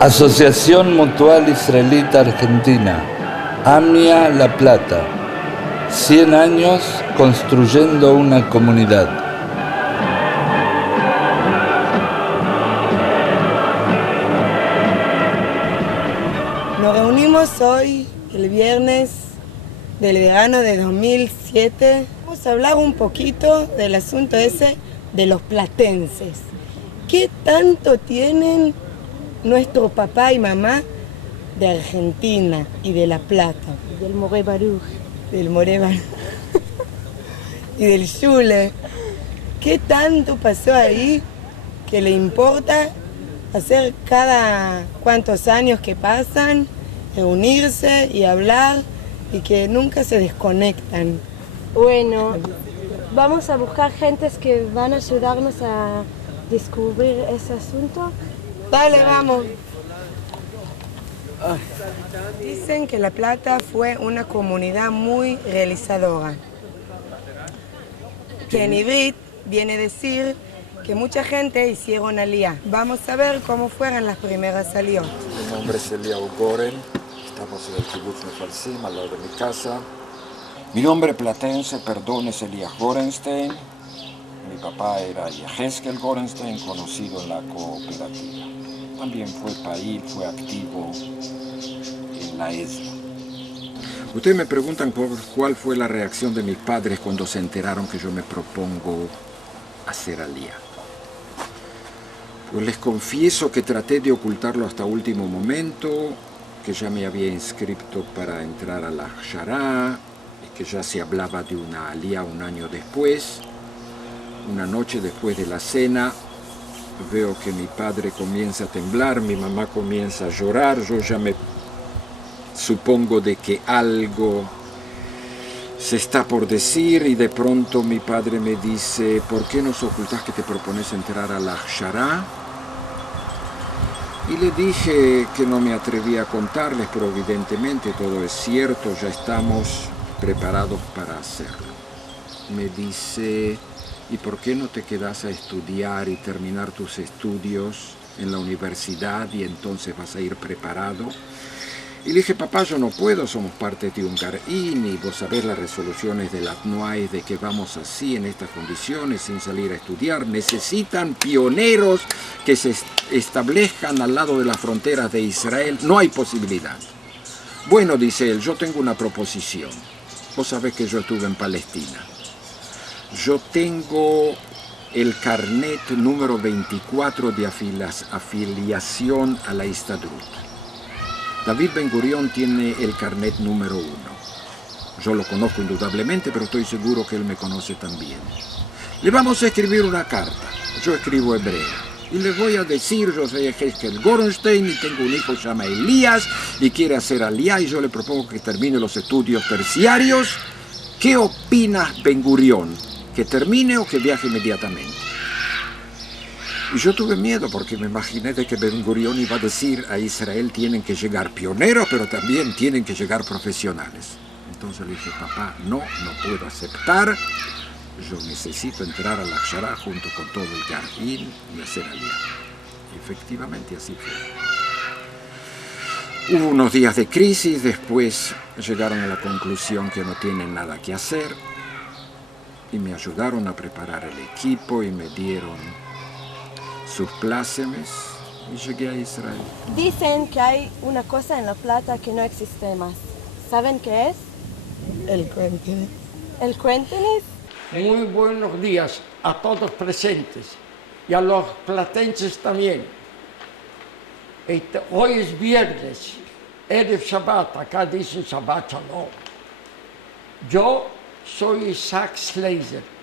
Asociación Mutual Israelita Argentina, AMIA La Plata, 100 años construyendo una comunidad. Nos reunimos hoy, el viernes del verano de 2007. Vamos a hablar un poquito del asunto ese de los platenses. ¿Qué tanto tienen nuestro papá y mamá de Argentina y de La Plata? Del Moré Baruch. Del Moré Baruch. Y del Shule. ¿Qué tanto pasó ahí que le importa hacer cada cuantos años que pasan, reunirse y hablar y que nunca se desconectan? Bueno, vamos a buscar gentes que van a ayudarnos a descubrir ese asunto. Dale, vamos. Dicen que La Plata fue una comunidad muy realizadora, que en Ivrit viene a decir que mucha gente hicieron aliyá. Vamos a ver cómo fueron las primeras aliyot. Mi nombre es Eliyahu Goren, estamos en el Kibbutz Mefalsim, al lado de mi casa. Mi nombre platense, perdón, es Elias Gorenstein. Mi papá era Yehezkel Gorenstein, conocido en la cooperativa. También fue país, fue activo en la ESMA. Ustedes me preguntan cuál fue la reacción de mis padres cuando se enteraron que yo me propongo hacer aliyá. Pues les confieso que traté de ocultarlo hasta último momento, que ya me había inscrito para entrar a la Shara, y que ya se hablaba de una aliyá un año después. Una noche después de la cena, veo que mi padre comienza a temblar, mi mamá comienza a llorar, yo ya me supongo de que algo se está por decir y de pronto mi padre me dice, ¿por qué nos ocultas que te propones entrar a la Shara? Y le dije que no me atrevía a contarles, pero evidentemente todo es cierto, ya estamos preparados para hacerlo. Me dice, ¿y por qué no te quedas a estudiar y terminar tus estudios en la universidad y entonces vas a ir preparado? Y le dije, papá, yo no puedo, somos parte de un Garín y vos sabés las resoluciones de la TNUAE de que vamos así en estas condiciones sin salir a estudiar. Necesitan pioneros que se establezcan al lado de las fronteras de Israel. No hay posibilidad. Bueno, dice él, yo tengo una proposición. Vos sabés que yo estuve en Palestina. Yo tengo el carnet número 24 de afiliación a la Histadrut. David Ben Gurión tiene el carnet número 1. Yo lo conozco indudablemente, pero estoy seguro que él me conoce también. Le vamos a escribir una carta. Yo escribo hebreo. Y le voy a decir, yo soy Yehezkel Gorenstein y tengo un hijo que se llama Elías y quiere hacer aliyá y yo le propongo que termine los estudios terciarios. ¿Qué opina Ben Gurión? ¿Que termine o que viaje inmediatamente? Y yo tuve miedo porque me imaginé de que Ben Gurión iba a decir a Israel tienen que llegar pioneros, pero también tienen que llegar profesionales. Entonces le dije, papá, no puedo aceptar. Yo necesito entrar a la Shara junto con todo el Garín y hacer aliyá. Y efectivamente así fue. Hubo unos días de crisis, después llegaron a la conclusión que no tienen nada que hacer y me ayudaron a preparar el equipo y me dieron sus plácemes y llegué a Israel. Dicen que hay una cosa en La Plata que no existe más. ¿Saben qué es? El cuéntenis. ¿El cuéntenis? Muy buenos días a todos presentes y a los platenses también. Hoy es viernes, Erev Shabbat, acá dicen Shabbat Shalom. Yo soy Isaac Sleiser.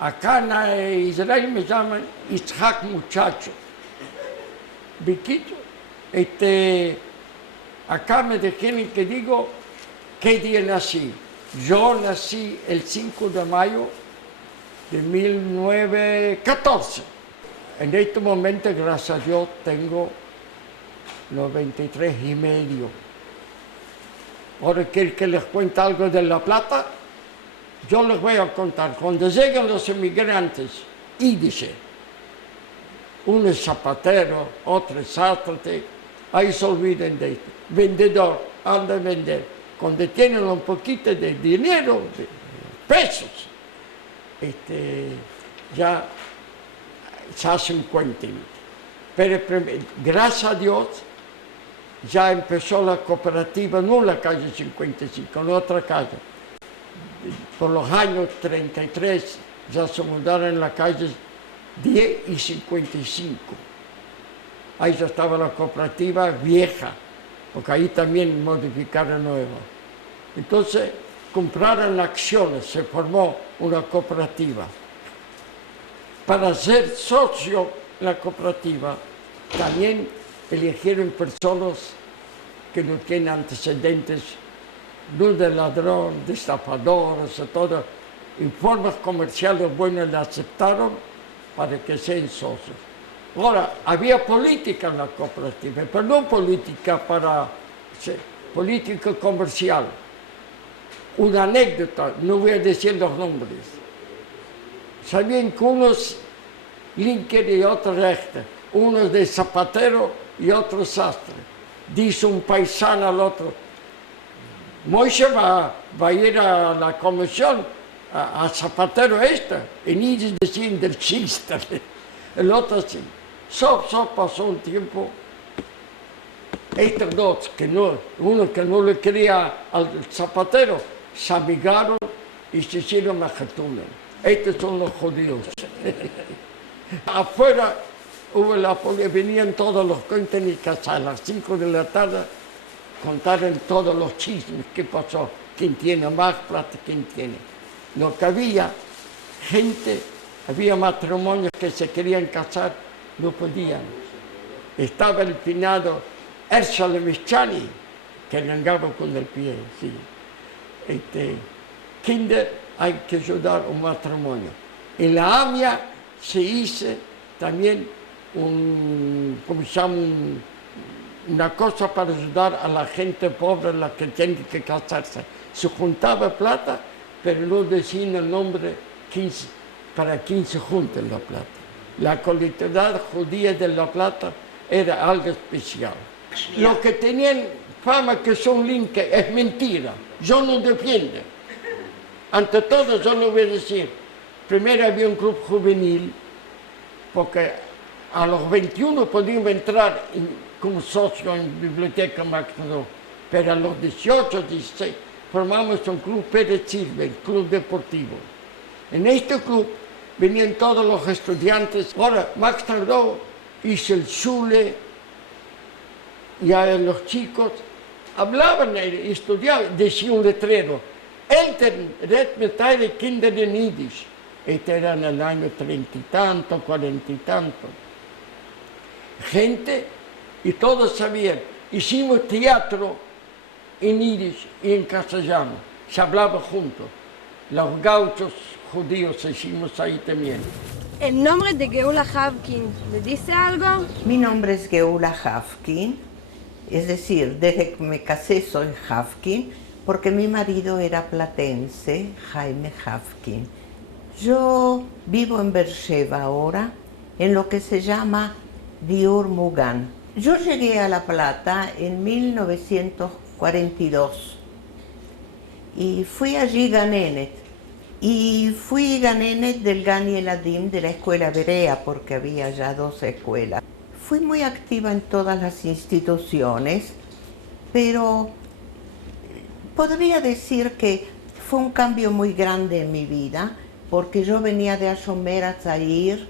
Acá en Israel me llaman Isaac Muchacho. Viquito, acá me dejen que digo qué día nací. Yo nací el 5 de mayo de 1914. En este momento, gracias a Dios, tengo 93 y medio. Ahora quiero que les cuente algo de La Plata. Yo les voy a contar. Cuando llegan los inmigrantes ídice, uno es zapatero, otro es sastre, ahí se olviden de esto. Vendedor, anda a vender. Cuando tienen un poquito de dinero, de pesos, ya se hace un cuentito. Pero gracias a Dios, ya empezó la cooperativa, no en la calle 55, en otra calle. Por los años 33 ya se mudaron en la calle 10 y 55. Ahí ya estaba la cooperativa vieja, porque ahí también modificaron nuevo. Entonces compraron acciones, se formó una cooperativa. Para ser socio en la cooperativa también eligieron personas que no tienen antecedentes, no de ladrón, de estafadores, todo, en formas comerciales buenas le aceptaron para que sean socios. Ahora, había política en la cooperativa, pero no política política comercial. Una anécdota, no voy a decir los nombres. Sabían que unos linker y otros recta, unos de zapatero y otros sastre. Dice un paisano al otro, Moishe va a ir a la comisión, a zapatero esta, y ellos decían del chiste. El otro así. Pasó un tiempo, estos dos, uno que no le quería al zapatero, se amigaron y se hicieron majatunas. Estos son los judíos. Afuera hubo la policía, venían todos los cuentenicas a las 5 de la tarde, contaron todos los chismes, qué pasó, quién tiene más plata, quién tiene. Lo que había, gente, había matrimonios que se querían casar, no podían. Estaba el finado Ershal Mischani, que arrancaba con el pie, sí. Kinder, hay que ayudar a un matrimonio. En la AMIA se hizo también una cosa para ayudar a la gente pobre, la que tiene que casarse. Se juntaba plata, pero no decían el nombre 15, para 15 junten la plata. La colectividad judía de La Plata era algo especial. Los que tenían fama que son linke es mentira. Yo no defiendo. Ante todo, yo no voy a decir. Primero había un club juvenil, porque a los 21 podíamos entrar como socio en Biblioteca Max Nodó, pero a los 18, 16 formamos un club Pérez Silva, el club deportivo. En este club venían todos los estudiantes. Ahora, Max Nodó hizo el Schule, y a los chicos hablaban, estudiaban, decía un letrero, Eltern, red mit eure Kinder in Yiddish. Este era en el año 30 y tanto, 40 y tanto. Gente, y todos sabían, hicimos teatro en Yiddish y en castellano, se hablaba juntos. Los gauchos judíos hicimos ahí también. El nombre de Geula Havkin, ¿le dice algo? Mi nombre es Geula Havkin, es decir, desde que me casé soy Havkin, porque mi marido era platense, Jaime Havkin. Yo vivo en Beersheba ahora, en lo que se llama Diur Mugan. Yo llegué a La Plata en 1942 y fui allí ganenet. Y fui ganenet del Gan Yeladim de la escuela Berea, porque había ya 2 escuelas. Fui muy activa en todas las instituciones, pero podría decir que fue un cambio muy grande en mi vida, porque yo venía de Ashomer a Zair,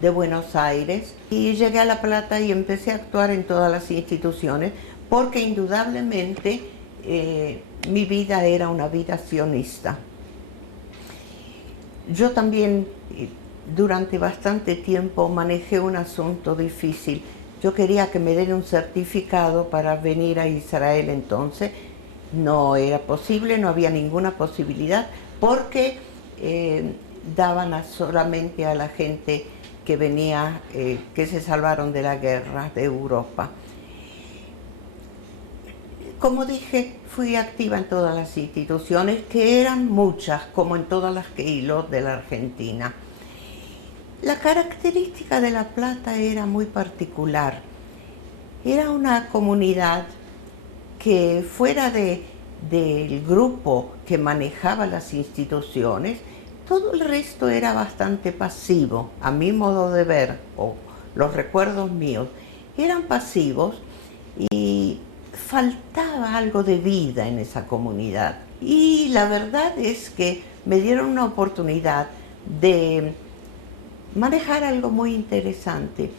de Buenos Aires, y llegué a La Plata y empecé a actuar en todas las instituciones, porque indudablemente mi vida era una vida sionista. Yo también durante bastante tiempo manejé un asunto difícil. Yo quería que me den un certificado para venir a Israel entonces. No era posible, no había ninguna posibilidad, porque daban solamente a la gente que venía, que se salvaron de la guerra de Europa. Como dije, fui activa en todas las instituciones, que eran muchas, como en todas las Keilot de la Argentina. La característica de La Plata era muy particular. Era una comunidad que fuera del grupo que manejaba las instituciones, todo el resto era bastante pasivo, a mi modo de ver, o los recuerdos míos, eran pasivos y faltaba algo de vida en esa comunidad. Y la verdad es que me dieron una oportunidad de manejar algo muy interesante,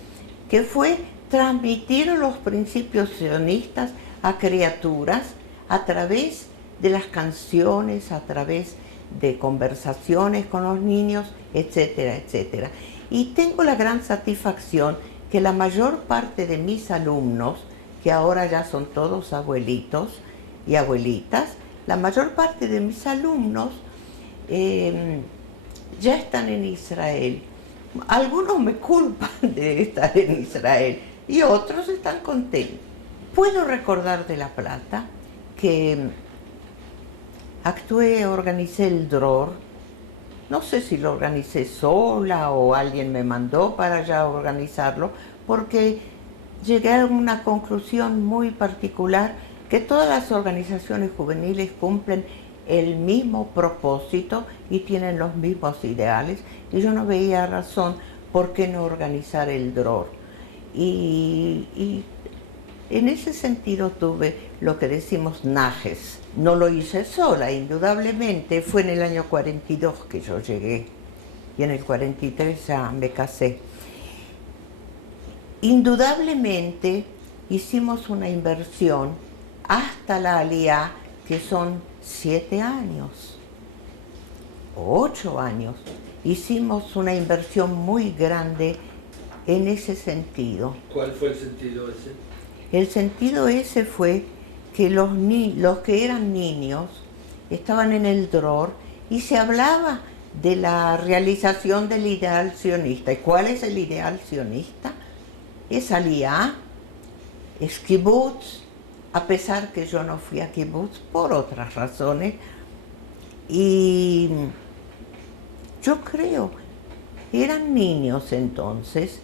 que fue transmitir los principios sionistas a criaturas a través de las canciones, a través de conversaciones con los niños, etcétera, etcétera. Y tengo la gran satisfacción que la mayor parte de mis alumnos, que ahora ya son todos abuelitos y abuelitas, la mayor parte de mis alumnos ya están en Israel. Algunos me culpan de estar en Israel y otros están contentos. Puedo recordar de La Plata que organicé el Dror. No sé si lo organicé sola o alguien me mandó para allá organizarlo, porque llegué a una conclusión muy particular, que todas las organizaciones juveniles cumplen el mismo propósito y tienen los mismos ideales, y yo no veía razón por qué no organizar el Dror. Y en ese sentido tuve lo que decimos najes. No lo hice sola, indudablemente, fue en el año 42 que yo llegué, y en el 43 ya me casé. Indudablemente hicimos una inversión hasta la Aliyá, que son 7 años, o 8 años. Hicimos una inversión muy grande en ese sentido. ¿Cuál fue el sentido ese? El sentido ese fue que los que eran niños estaban en el Dror y se hablaba de la realización del ideal sionista. ¿Y cuál es el ideal sionista? Es Aliyá, es Kibbutz, a pesar que yo no fui a Kibbutz por otras razones. Y yo creo, eran niños entonces.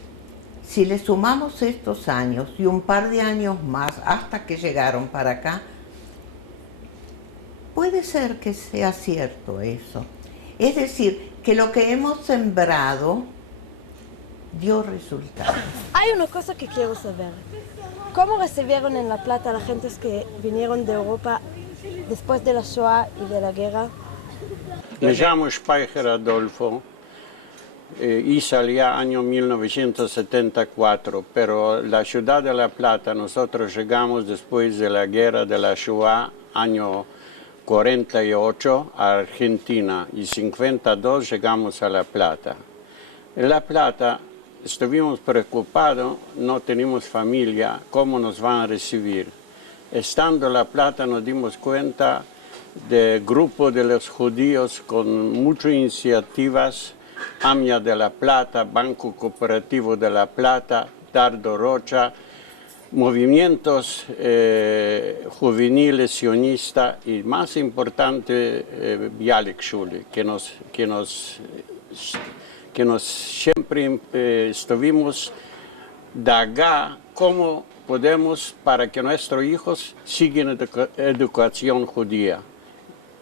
Si le sumamos estos años y un par de años más hasta que llegaron para acá, puede ser que sea cierto eso. Es decir, que lo que hemos sembrado dio resultados. Hay una cosa que quiero saber. ¿Cómo recibieron en La Plata a la gente que vinieron de Europa después de la Shoah y de la guerra? Me llamo Speicher Adolfo. Y salía año 1974, pero la ciudad de La Plata, nosotros llegamos después de la guerra de la Shoah, año 48, a Argentina, y 52 llegamos a La Plata. En La Plata estuvimos preocupados, no tenemos familia, ¿cómo nos van a recibir? Estando en La Plata nos dimos cuenta del grupo de los judíos con muchas iniciativas, AMIA de La Plata, Banco Cooperativo de La Plata, Dardo Rocha, movimientos juveniles sionistas y más importante Bialik Schule, que nos siempre estuvimos daga cómo podemos para que nuestros hijos sigan educación judía.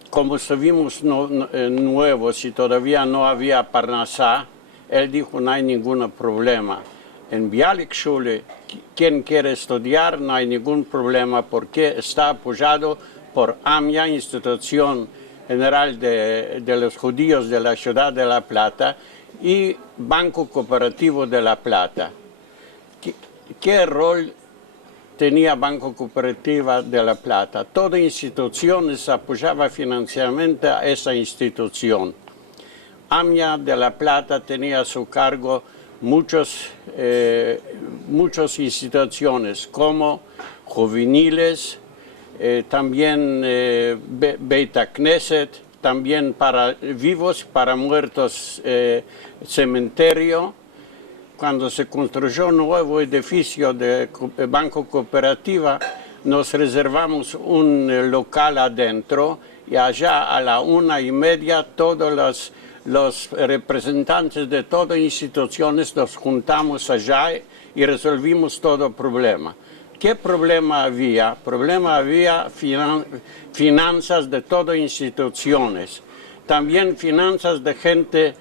Como estuvimos nuevos y todavía no había Parnasá, él dijo no hay ningún problema. En Bialik Schule, quien quiere estudiar no hay ningún problema porque está apoyado por AMIA, Institución General de los Judíos de la Ciudad de La Plata, y Banco Cooperativo de La Plata. ¿Qué rol tenía Banco Cooperativa de La Plata? Toda institución apoyaba financieramente a esa institución. AMIA de La Plata tenía a su cargo muchas instituciones como juveniles, también Beit Knesset, también para vivos, para muertos, cementerio. Cuando se construyó un nuevo edificio de Banco Cooperativa, nos reservamos un local adentro y allá a la 1:30 todos los representantes de todas las instituciones nos juntamos allá y resolvimos todo el problema. ¿Qué problema había? Problema había finanzas de todas instituciones, también finanzas de gente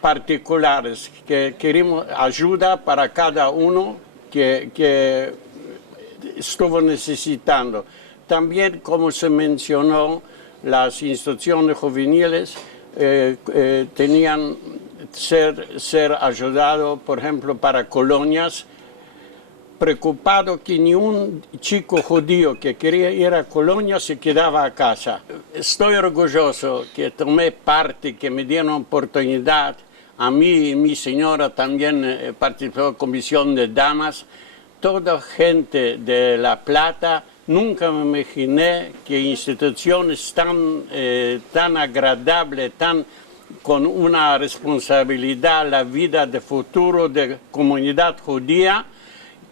particulares que queríamos ayuda para cada uno que estuvo necesitando. También, como se mencionó, las instituciones juveniles tenían ser ayudado, por ejemplo, para colonias, preocupado que ni un chico judío que quería ir a Colonia se quedaba a casa. Estoy orgulloso que tomé parte, que me dieron oportunidad. A mí y mi señora también participó en la comisión de damas. Toda gente de La Plata, nunca me imaginé que instituciones tan agradables, con una responsabilidad, la vida de futuro de comunidad judía,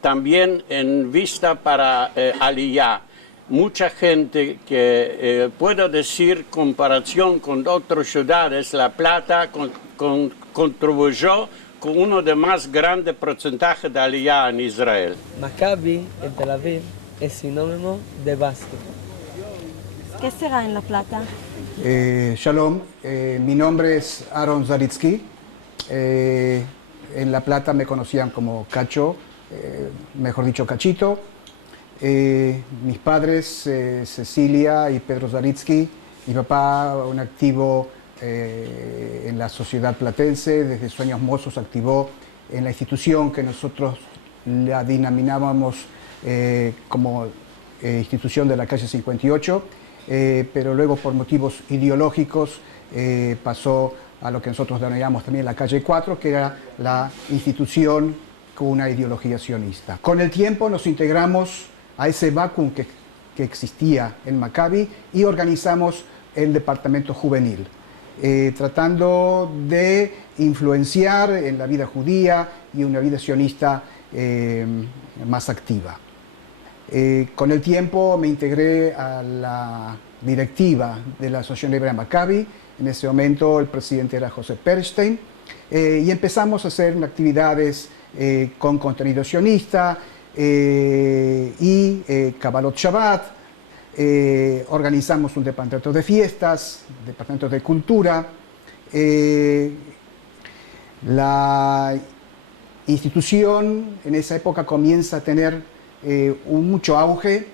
también en vista para Aliyah. Mucha gente que puedo decir, comparación con otras ciudades, La Plata contribuyó con uno de más grandes porcentajes de Aliyah en Israel. Maccabi en Tel Aviv es sinónimo de básquet. ¿Qué será en La Plata? Shalom, mi nombre es Aaron Zaritsky. En La Plata me conocían como Cacho, mejor dicho Cachito. Mis padres, Cecilia y Pedro Zaritsky, mi papá, un activo en la sociedad platense, desde sus años mozos activó en la institución que nosotros la denominábamos como institución de la calle 58, pero luego por motivos ideológicos pasó a lo que nosotros denominamos también la calle 4, que era la institución con una ideología sionista. Con el tiempo nos integramos a ese vacuum que existía en Maccabi y organizamos el departamento juvenil, tratando de influenciar en la vida judía y una vida sionista más activa. Con el tiempo me integré a la directiva de la Asociación Hebrea Maccabi. En ese momento el presidente era José Perstein, y empezamos a hacer actividades con contenido sionista y Kabbalot Shabbat. Organizamos un departamento de fiestas, departamento de cultura. La institución en esa época comienza a tener mucho auge,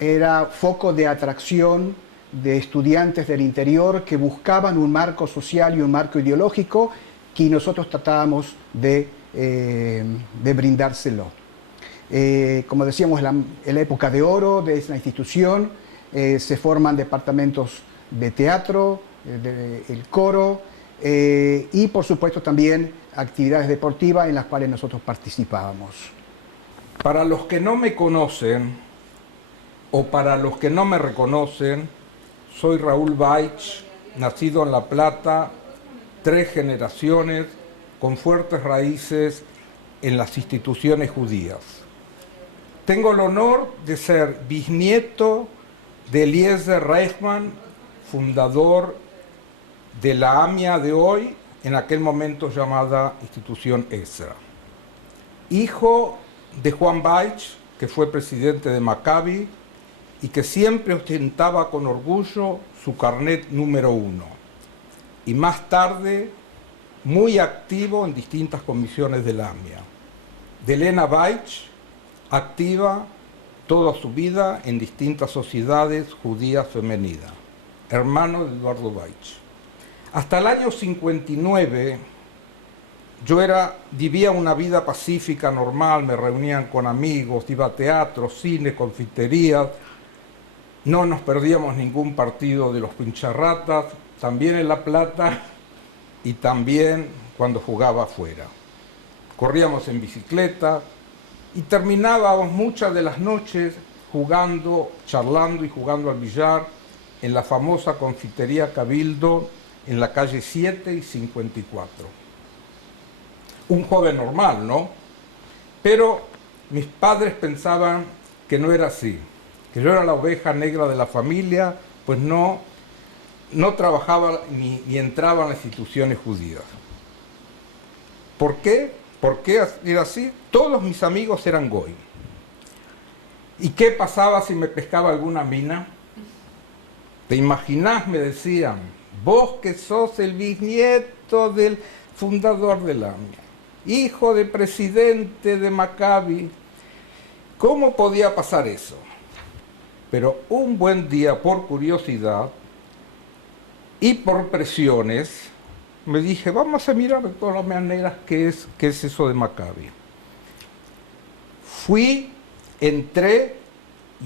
era foco de atracción de estudiantes del interior que buscaban un marco social y un marco ideológico que nosotros tratábamos de brindárselo. Como decíamos, en la época de oro de esa institución se forman departamentos de teatro, el coro y por supuesto también actividades deportivas en las cuales nosotros participábamos. Para los que no me conocen o para los que no me reconocen, soy Raúl Baich, nacido en La Plata, 3 generaciones, con fuertes raíces en las instituciones judías. Tengo el honor de ser bisnieto de Eliezer Reichman, fundador de la AMIA de hoy, en aquel momento llamada Institución Ezra. Hijo de Juan Baich, que fue presidente de Maccabi y que siempre ostentaba con orgullo su carnet número 1. Y más tarde, muy activo en distintas comisiones de la AMIA. De Elena Baich, activa toda su vida en distintas sociedades judías femeninas. Hermano de Eduardo Baich. Hasta el año 59, vivía una vida pacífica, normal, me reunían con amigos, iba a teatro, cine, confiterías, no nos perdíamos ningún partido de los pincharratas, también en La Plata y también cuando jugaba afuera. Corríamos en bicicleta y terminábamos muchas de las noches jugando, charlando y jugando al billar en la famosa confitería Cabildo en la calle 7 y 54. Un joven normal, ¿no? Pero mis padres pensaban que no era así, que yo era la oveja negra de la familia, pues no trabajaba ni entraba en las instituciones judías. ¿Por qué? ¿Por qué era así? Todos mis amigos eran goy. ¿Y qué pasaba si me pescaba alguna mina? ¿Te imaginás? Me decían, vos que sos el bisnieto del fundador de la AMIA, hijo de presidente de Maccabi, ¿cómo podía pasar eso? Pero un buen día, por curiosidad y por presiones, me dije, vamos a mirar de todas maneras qué es eso de Maccabi. Fui, entré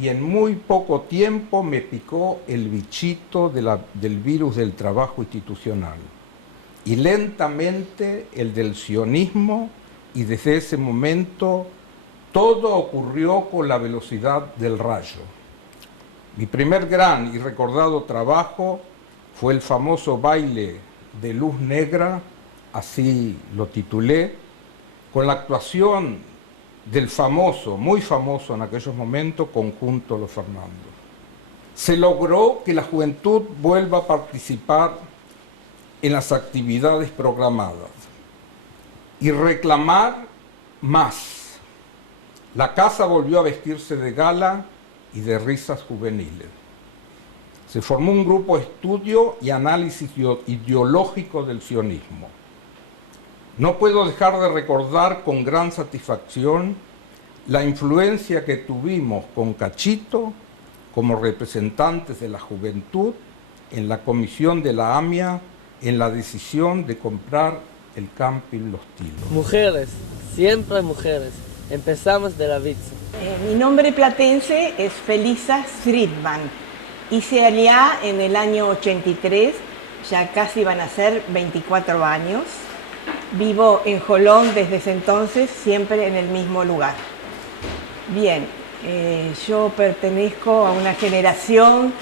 y en muy poco tiempo me picó el bichito del virus del trabajo institucional. Y lentamente el del sionismo, y desde ese momento todo ocurrió con la velocidad del rayo. Mi primer gran y recordado trabajo fue el famoso baile de luz negra, así lo titulé, con la actuación del famoso, muy famoso en aquellos momentos, conjunto Los Fernandos. Se logró que la juventud vuelva a participar en las actividades programadas y reclamar más. La casa volvió a vestirse de gala y de risas juveniles. Se formó un grupo de estudio y análisis ideológico del sionismo. No puedo dejar de recordar con gran satisfacción la influencia que tuvimos con Cachito como representantes de la juventud en la comisión de la AMIA en la decisión de comprar el camping Los Tilos. Mujeres, siempre mujeres. Empezamos de la Vitzo. Mi nombre platense es Felisa Friedman. Hice allá en el año 83, ya casi van a ser 24 años. Vivo en Jolón desde ese entonces, siempre en el mismo lugar. Bien, yo pertenezco a una generación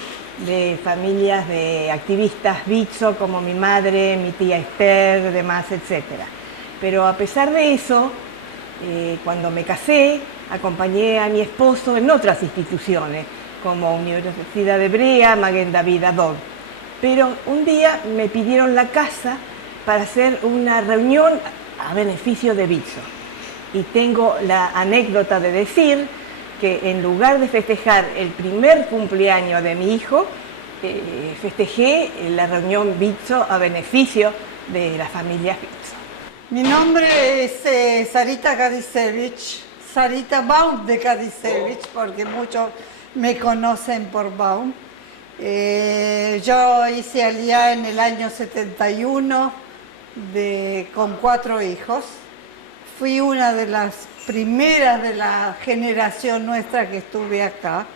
de familias de activistas Vitzo, como mi madre, mi tía Esther, demás, etc. Pero a pesar de eso, cuando me casé, acompañé a mi esposo en otras instituciones, como Universidad Hebrea, Maguen David Adol. Pero un día me pidieron la casa para hacer una reunión a beneficio de Vitzo. Y tengo la anécdota de decir que en lugar de festejar el primer cumpleaños de mi hijo, festejé la reunión Vitzo a beneficio de la familia Vitzo. Mi nombre es Sarita Kadisevich, Sarita Baum de Kadisevich, porque muchos me conocen por Baum. Yo hice Aliyá en el año 71 con 4 hijos. Fui una de las primeras de la generación nuestra que estuve acá.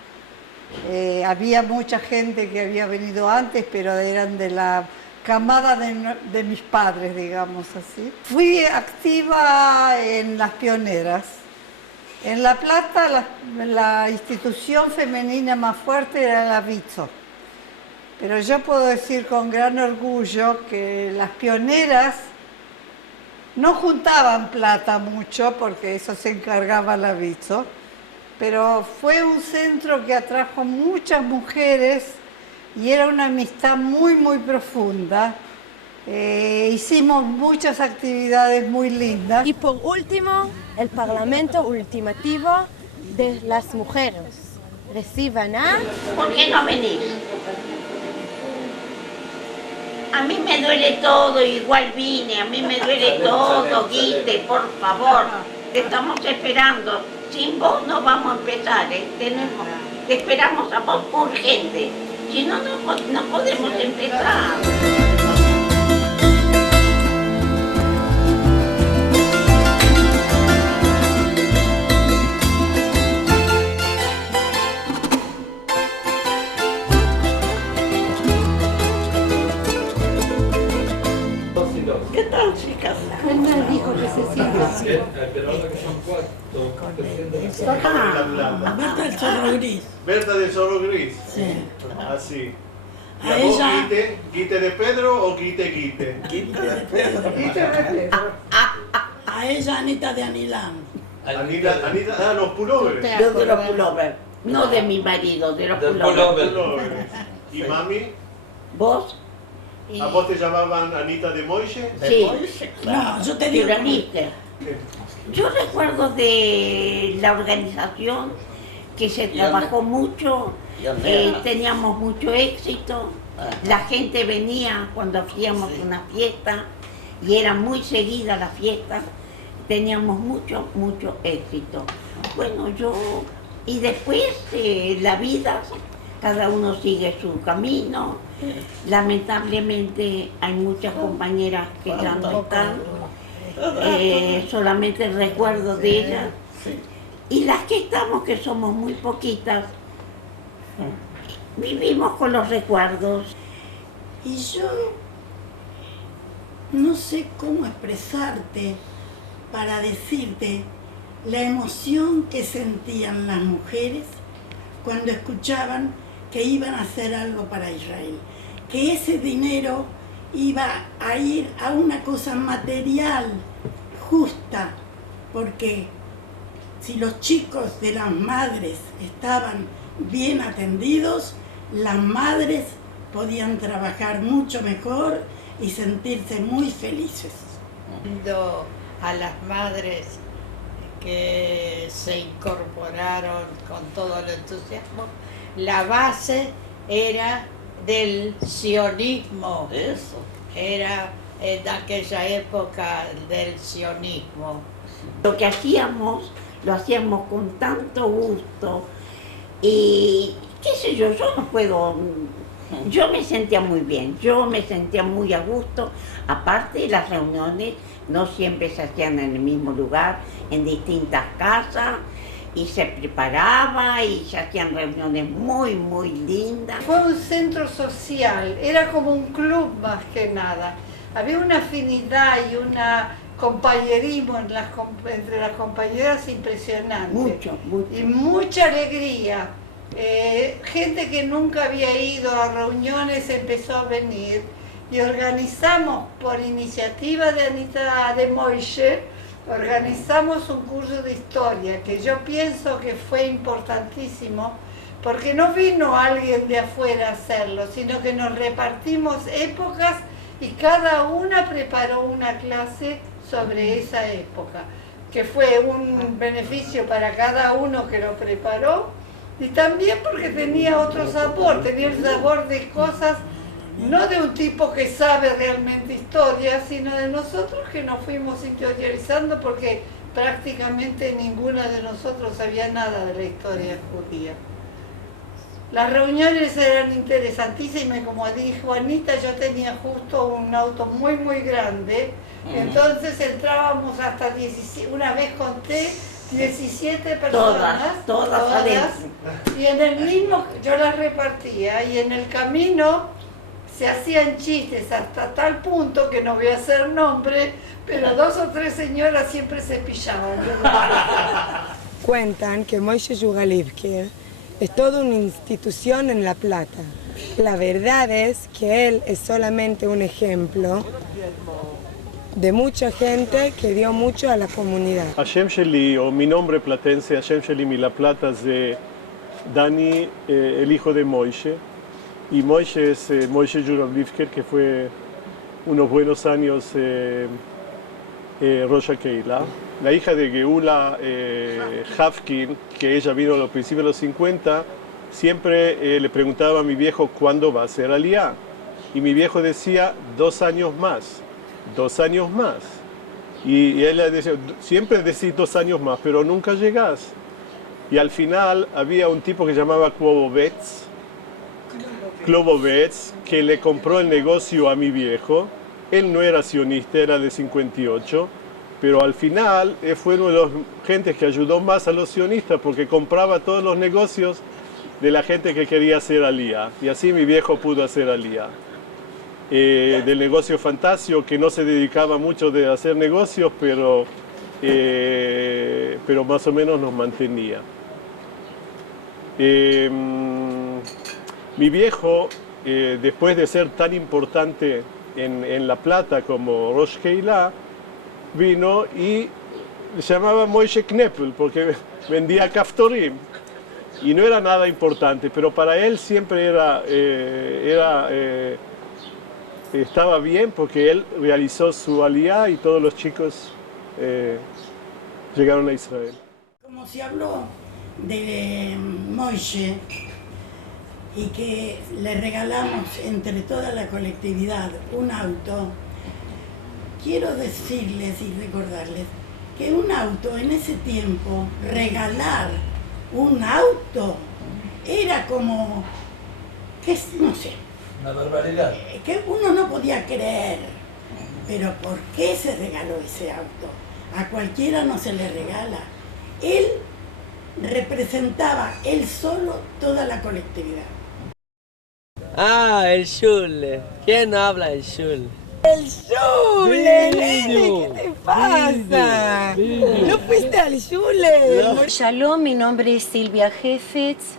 Había mucha gente que había venido antes, pero eran de la camada de mis padres, digamos así. Fui activa en las pioneras. En La Plata, la institución femenina más fuerte era la Vitzo. Pero yo puedo decir con gran orgullo que las pioneras no juntaban plata mucho, porque eso se encargaba la Vitzo, pero fue un centro que atrajo muchas mujeres y era una amistad muy, muy profunda. Hicimos muchas actividades muy lindas. Y por último, el Parlamento Ultimativo de las Mujeres. Reciban a... ¿Por qué no venís? A mí me duele todo, igual vine, a mí me duele todo, Guite, por favor. Te estamos esperando. Sin vos no vamos a empezar, te esperamos a vos urgente. Si no, no podemos empezar. ¿Qué tal, chicas? ¿Quién dijo que se siente así? Pero ahora que son 4, Berta del Zorro Gris. Berta del Zorro Gris. Sí. Así. ¿Y A a vos, ella- Guite de Pedro o Guite? Guite de Pedro. A ella Anita de Anilán. Anita, los pullovers. Yo de los pullovers, no de mi marido, de los pullovers. ¿Y mami? ¿Vos? ¿A vos te llamaban Anita de Moishe? Sí. No, yo te digo... Yo recuerdo de la organización que se trabajó mucho, teníamos mucho éxito, la gente venía cuando hacíamos una fiesta y era muy seguida la fiesta, teníamos mucho éxito. Bueno, y después la vida, cada uno sigue su camino, lamentablemente hay muchas compañeras que ya no están, solamente recuerdo de ellas, y las que estamos, que somos muy poquitas, vivimos con los recuerdos. Y yo no sé cómo expresarte para decirte la emoción que sentían las mujeres cuando escuchaban que iban a hacer algo para Israel, que ese dinero iba a ir a una cosa material, justa, porque si los chicos de las madres estaban bien atendidos, las madres podían trabajar mucho mejor y sentirse muy felices. A las madres que se incorporaron con todo el entusiasmo, la base era del sionismo. Eso. Era en aquella época del sionismo. Lo que hacíamos, lo hacíamos con tanto gusto y qué sé yo no puedo, yo me sentía muy bien, yo me sentía muy a gusto. Aparte, las reuniones no siempre se hacían en el mismo lugar, en distintas casas, y se preparaba y se hacían reuniones muy lindas. Fue un centro social, era como un club más que nada. Había una afinidad y un compañerismo entre las compañeras impresionante. Mucho. Y mucha alegría. Gente que nunca había ido a reuniones empezó a venir y organizamos, por iniciativa de Anita de Moishe, organizamos un curso de historia que yo pienso que fue importantísimo porque no vino alguien de afuera a hacerlo, sino que nos repartimos épocas y cada una preparó una clase sobre esa época, que fue un beneficio para cada uno que lo preparó y también porque tenía otro sabor, tenía el sabor de cosas no de un tipo que sabe realmente historia, sino de nosotros que nos fuimos interiorizando porque prácticamente ninguna de nosotros sabía nada de la historia judía. Las reuniones eran interesantísimas y como dijo Anita, yo tenía justo un auto muy grande, entonces entrábamos hasta 17, una vez conté 17 personas, todas adentro. Y en el mismo, yo las repartía y en el camino se hacían chistes hasta tal punto que no voy a hacer nombre, pero 2 o 3 señoras siempre se pillaban. Cuentan que Moishe Yugalivki es toda una institución en La Plata. La verdad es que él es solamente un ejemplo de mucha gente que dio mucho a la comunidad. השם שלי, o mi nombre platense, השם שלי מלה פלטה זה דני, el hijo de Moishe. Y Moishe es Moishe Yuravlivker, que fue unos buenos años Rosh HaKeilah. La hija de Geula Hafkin, que ella vino a los principios de los 50, siempre le preguntaba a mi viejo cuándo va a ser Aliyah. Y mi viejo decía 2 años más, 2 años más. Y él decía, siempre decís 2 años más, pero nunca llegás. Y al final había un tipo que se llamaba Klobovets, que le compró el negocio a mi viejo. Él no era sionista, era de 58, pero al final fue uno de los gentes que ayudó más a los sionistas porque compraba todos los negocios de la gente que quería hacer Aliyah. Y así mi viejo pudo hacer Aliyah. Del negocio Fantasio, que no se dedicaba mucho de hacer negocios, pero más o menos nos mantenía. Mi viejo, después de ser tan importante en La Plata como Rosh Keilah, vino y se llamaba Moishe Knepel porque vendía kaftorim y no era nada importante, pero para él siempre estaba bien porque él realizó su Aliyah y todos los chicos llegaron a Israel. Como se habló de Moishe y que le regalamos entre toda la colectividad un auto, quiero decirles y recordarles que un auto en ese tiempo, regalar un auto, era como, no sé, Una barbaridad. que uno no podía creer. Pero ¿por qué se regaló ese auto? A cualquiera no se le regala. Él representaba él solo toda la colectividad. Ah, el Shule. ¿Quién no habla del Shule? ¡El Shule, nene! ¿Qué te pasa? ¿No fuiste al Shule? Shalom, mi nombre es Silvia Jefetz.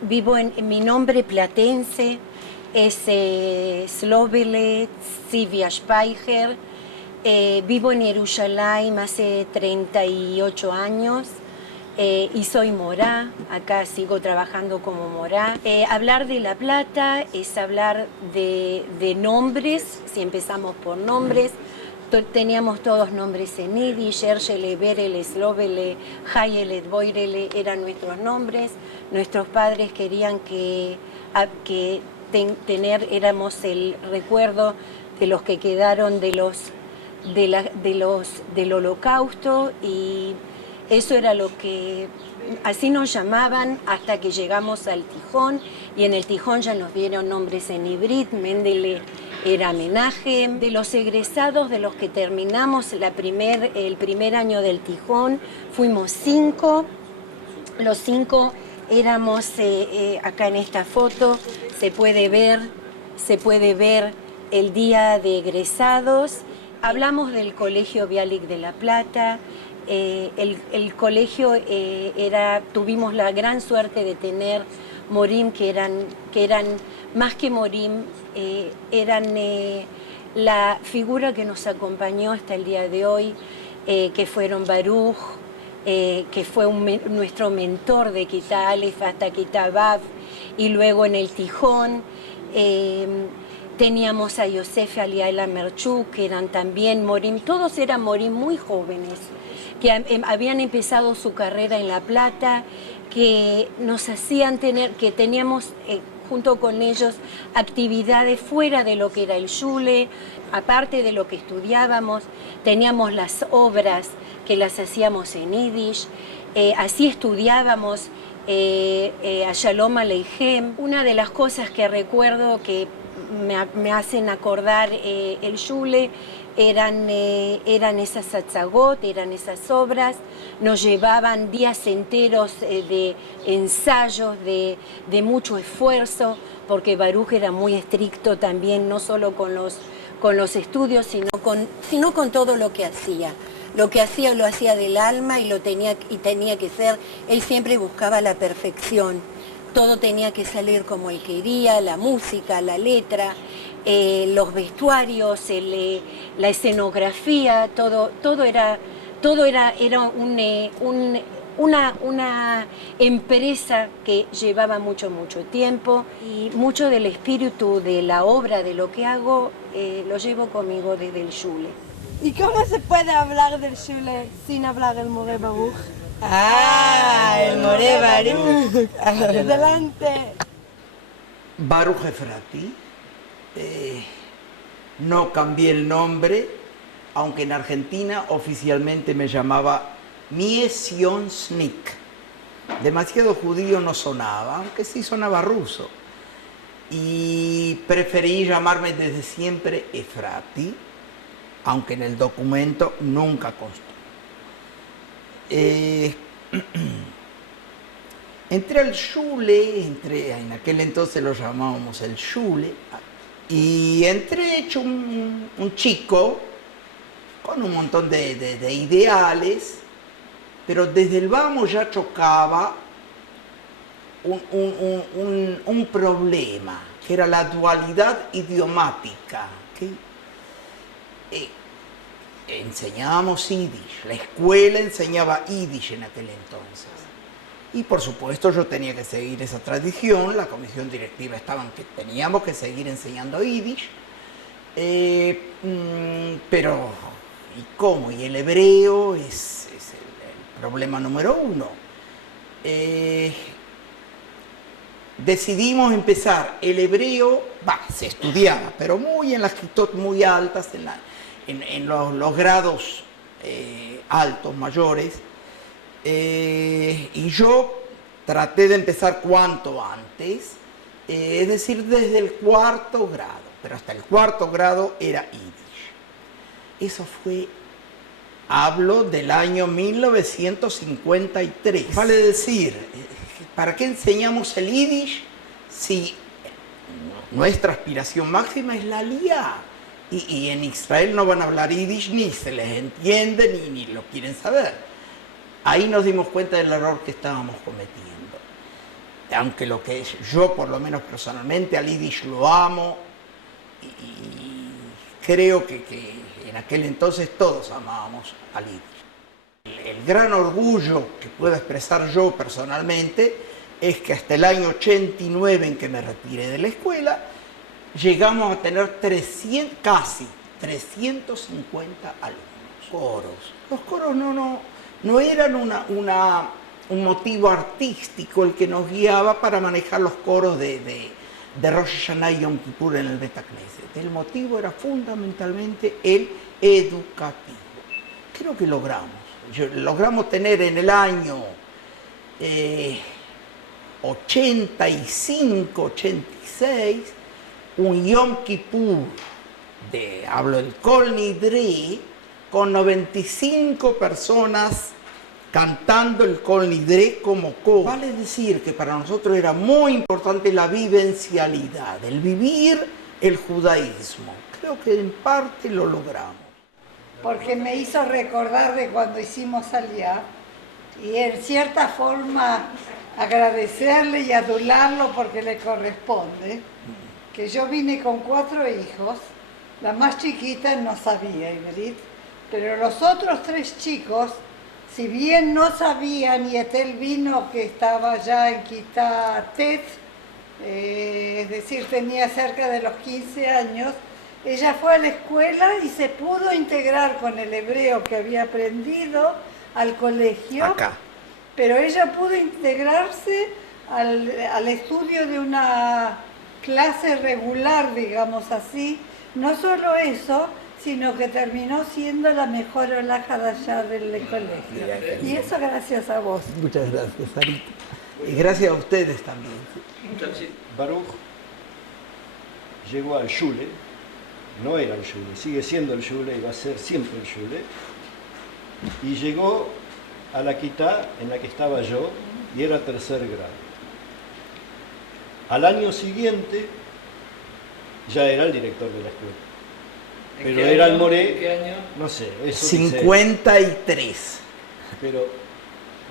Vivo mi nombre platense es Slovele Silvia Speicher. Vivo en Jerusalén hace 38 años. Y soy morá, acá sigo trabajando como morá. Hablar de La Plata es hablar de nombres, si empezamos por nombres. Teníamos todos nombres en Yiddish, Ershele, Berele, Slovele, Hayele, Boirele, eran nuestros nombres. Nuestros padres querían éramos el recuerdo de los que quedaron del Holocausto, y eso era lo que, así nos llamaban hasta que llegamos al Tijón, y en el Tijón ya nos dieron nombres en Ibrit. Mendele era Menachem. De los egresados, de los que terminamos el primer año del Tijón, fuimos 5. Los 5 éramos, acá en esta foto se puede ver el día de egresados. Hablamos del Colegio Bialik de La Plata. El colegio tuvimos la gran suerte de tener morim que eran más que morim, eran la figura que nos acompañó hasta el día de hoy, que fueron Baruch, que fue nuestro mentor de Kita Aleph hasta Kita Vav, y luego en el Tijón teníamos a Yosef Aliaela Merchuk, que eran también morim, todos eran morim muy jóvenes, que habían empezado su carrera en La Plata, que nos hacían que teníamos junto con ellos actividades fuera de lo que era el Shule, aparte de lo que estudiábamos, teníamos las obras que las hacíamos en Yiddish, así estudiábamos a Shalom Aleichem. Una de las cosas que recuerdo que me hacen acordar el Shule eran esas atzagot, eran esas obras. Nos llevaban días enteros de ensayos, de mucho esfuerzo, porque Baruch era muy estricto también, no solo con los estudios, sino con todo lo que hacía. Lo que hacía lo hacía del alma, y tenía que ser, él siempre buscaba la perfección. Todo tenía que salir como él quería, la música, la letra, los vestuarios, la escenografía, todo era una empresa que llevaba mucho tiempo, y mucho del espíritu de la obra, de lo que hago, lo llevo conmigo desde el Shule. ¿Y cómo se puede hablar del Shule sin hablar el Moré Baruch? ¡Ah, el Moré Baruch! Adelante. Baruch Efrati. No cambié el nombre, aunque en Argentina oficialmente me llamaba Miesion Snik. Demasiado judío no sonaba, aunque sí sonaba ruso. Y preferí llamarme desde siempre Efrati, aunque en el documento nunca constó. Entré al Shule, en aquel entonces lo llamábamos el Shule, y entré hecho un chico con un montón de ideales, pero desde el vamos ya chocaba un problema, que era la dualidad idiomática. Enseñábamos Yiddish, la escuela enseñaba Yiddish en aquel entonces. Y por supuesto yo tenía que seguir esa tradición, la comisión directiva estaba en que teníamos que seguir enseñando Yiddish, pero ¿y cómo? Y el hebreo es el problema número uno. Decidimos empezar el hebreo, se estudiaba, pero muy en las kitot muy altas, en los grados altos, mayores, y yo traté de empezar cuanto antes, es decir, desde el 4º grado, pero hasta el 4º grado era Yiddish. Eso fue, hablo del año 1953. Vale decir, ¿para qué enseñamos el Yiddish si nuestra aspiración máxima es la Aliyá? Y en Israel no van a hablar Yiddish, ni se les entiende, ni lo quieren saber. Ahí nos dimos cuenta del error que estábamos cometiendo. Aunque lo que es, yo por lo menos personalmente al Yiddish lo amo, y creo que en aquel entonces todos amábamos al Yiddish. El gran orgullo que puedo expresar yo personalmente es que hasta el año 89, en que me retiré de la escuela, llegamos a tener casi 350 alumnos. Coros. Los coros no eran un motivo artístico el que nos guiaba para manejar los coros de Rosh Hashanah y Yom Kippur en el Bet Knesset. El motivo era fundamentalmente el educativo. Creo que logramos tener en el año 85, 86, un Yom Kippur, hablo del Kol Nidre, con 95 personas cantando el Kol Nidre como coro. Vale decir que para nosotros era muy importante la vivencialidad, el vivir el judaísmo. Creo que en parte lo logramos. Porque me hizo recordar de cuando hicimos Aliyá y en cierta forma agradecerle y adularlo porque le corresponde, que yo vine con 4 hijos, la más chiquita no sabía Ivrit, pero los otros 3 chicos, si bien no sabían, y Etel vino que estaba ya en Kitá Tet, es decir, tenía cerca de los 15 años, ella fue a la escuela y se pudo integrar con el hebreo que había aprendido al colegio. Acá. Pero ella pudo integrarse al estudio de una clase regular, digamos así. No solo eso, sino que terminó siendo la mejor olajada allá del colegio. Y eso gracias a vos. Muchas gracias, Sarita. Y gracias a ustedes también. Baruch llegó al Shule, no era el Shule, sigue siendo el Shule y va a ser siempre el Shule, y llegó a la Kitá en la que estaba yo y era 3er grado. Al año siguiente ya era el director de la escuela. Pero era el Moré, ¿qué año? No sé, eso 53. Dice, pero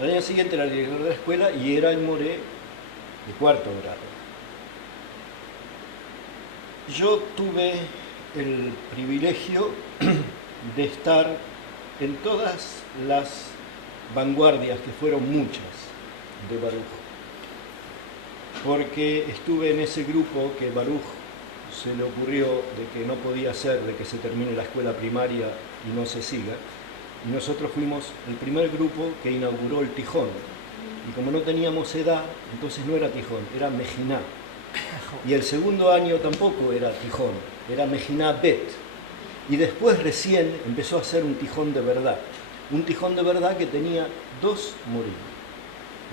al año siguiente era el director de la escuela y era el Moré de 4º grado. Yo tuve el privilegio de estar en todas las vanguardias, que fueron muchas, de Baruch, porque estuve en ese grupo que Baruch se le ocurrió de que no podía ser de que se termine la escuela primaria y no se siga, y nosotros fuimos el primer grupo que inauguró el Tijón, y como no teníamos edad, entonces no era Tijón, era Mejiná, y el segundo año tampoco era Tijón, era Mejiná Bet, y después recién empezó a ser un Tijón de verdad, que tenía 2 morim,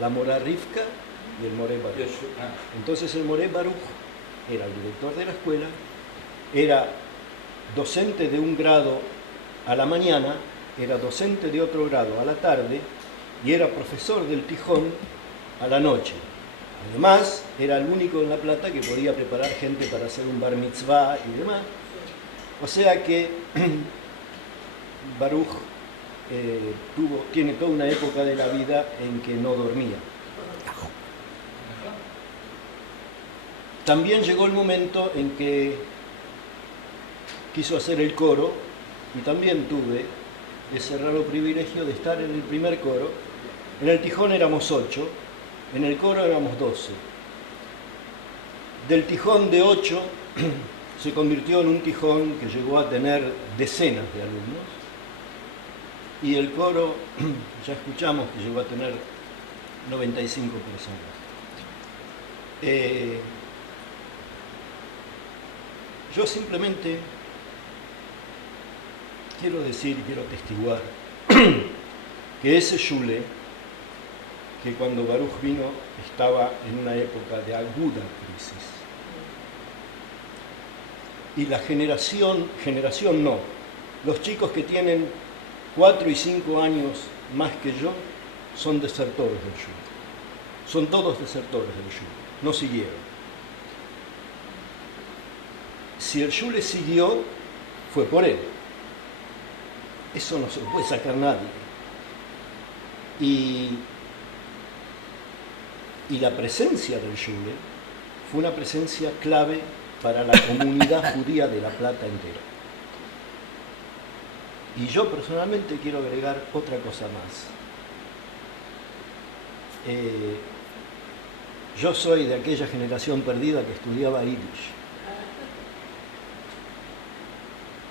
la Morá Rivka y el Moré Baruch. Entonces el Moré Baruch era el director de la escuela, era docente de un grado a la mañana, era docente de otro grado a la tarde y era profesor del Tijón a la noche. Además, era el único en La Plata que podía preparar gente para hacer un bar mitzvah y demás. O sea que Baruch tiene toda una época de la vida en que no dormía. También llegó el momento en que quiso hacer el coro y también tuve ese raro privilegio de estar en el primer coro. En el Tijón éramos 8, en el coro éramos 12. Del Tijón de 8 se convirtió en un Tijón que llegó a tener decenas de alumnos Y el coro, ya escuchamos que llegó a tener 95 personas. Yo simplemente quiero decir, quiero atestiguar que ese shule, que cuando Baruch vino estaba en una época de aguda crisis. Y la generación no, los chicos que tienen 4 y 5 años más que yo son desertores del shule. Son todos desertores del shule, no siguieron. Si el shule siguió, fue por él. Eso no se lo puede sacar nadie. Y la presencia del shule fue una presencia clave para la comunidad judía de La Plata entera. Y yo personalmente quiero agregar otra cosa más. Yo soy de aquella generación perdida que estudiaba Yiddish.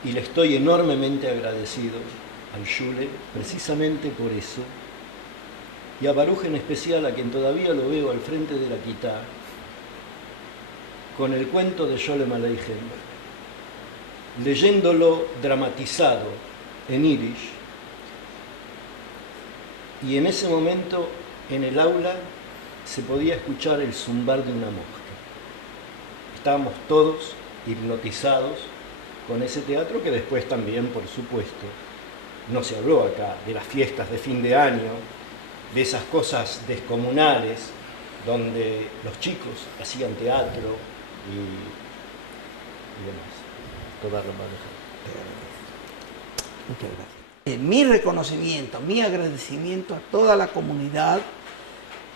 Y le estoy enormemente agradecido al shule precisamente por eso. Y a Baruch en especial, a quien todavía lo veo al frente de la Kitá, con el cuento de Sholem Aleichem, leyéndolo dramatizado en Yiddish, y en ese momento en el aula se podía escuchar el zumbar de una mosca. Estábamos todos hipnotizados con ese teatro, que después también, por supuesto, no se habló acá de las fiestas de fin de año, de esas cosas descomunales donde los chicos hacían teatro y demás. Toda la Muchas gracias. Mi reconocimiento, mi agradecimiento a toda la comunidad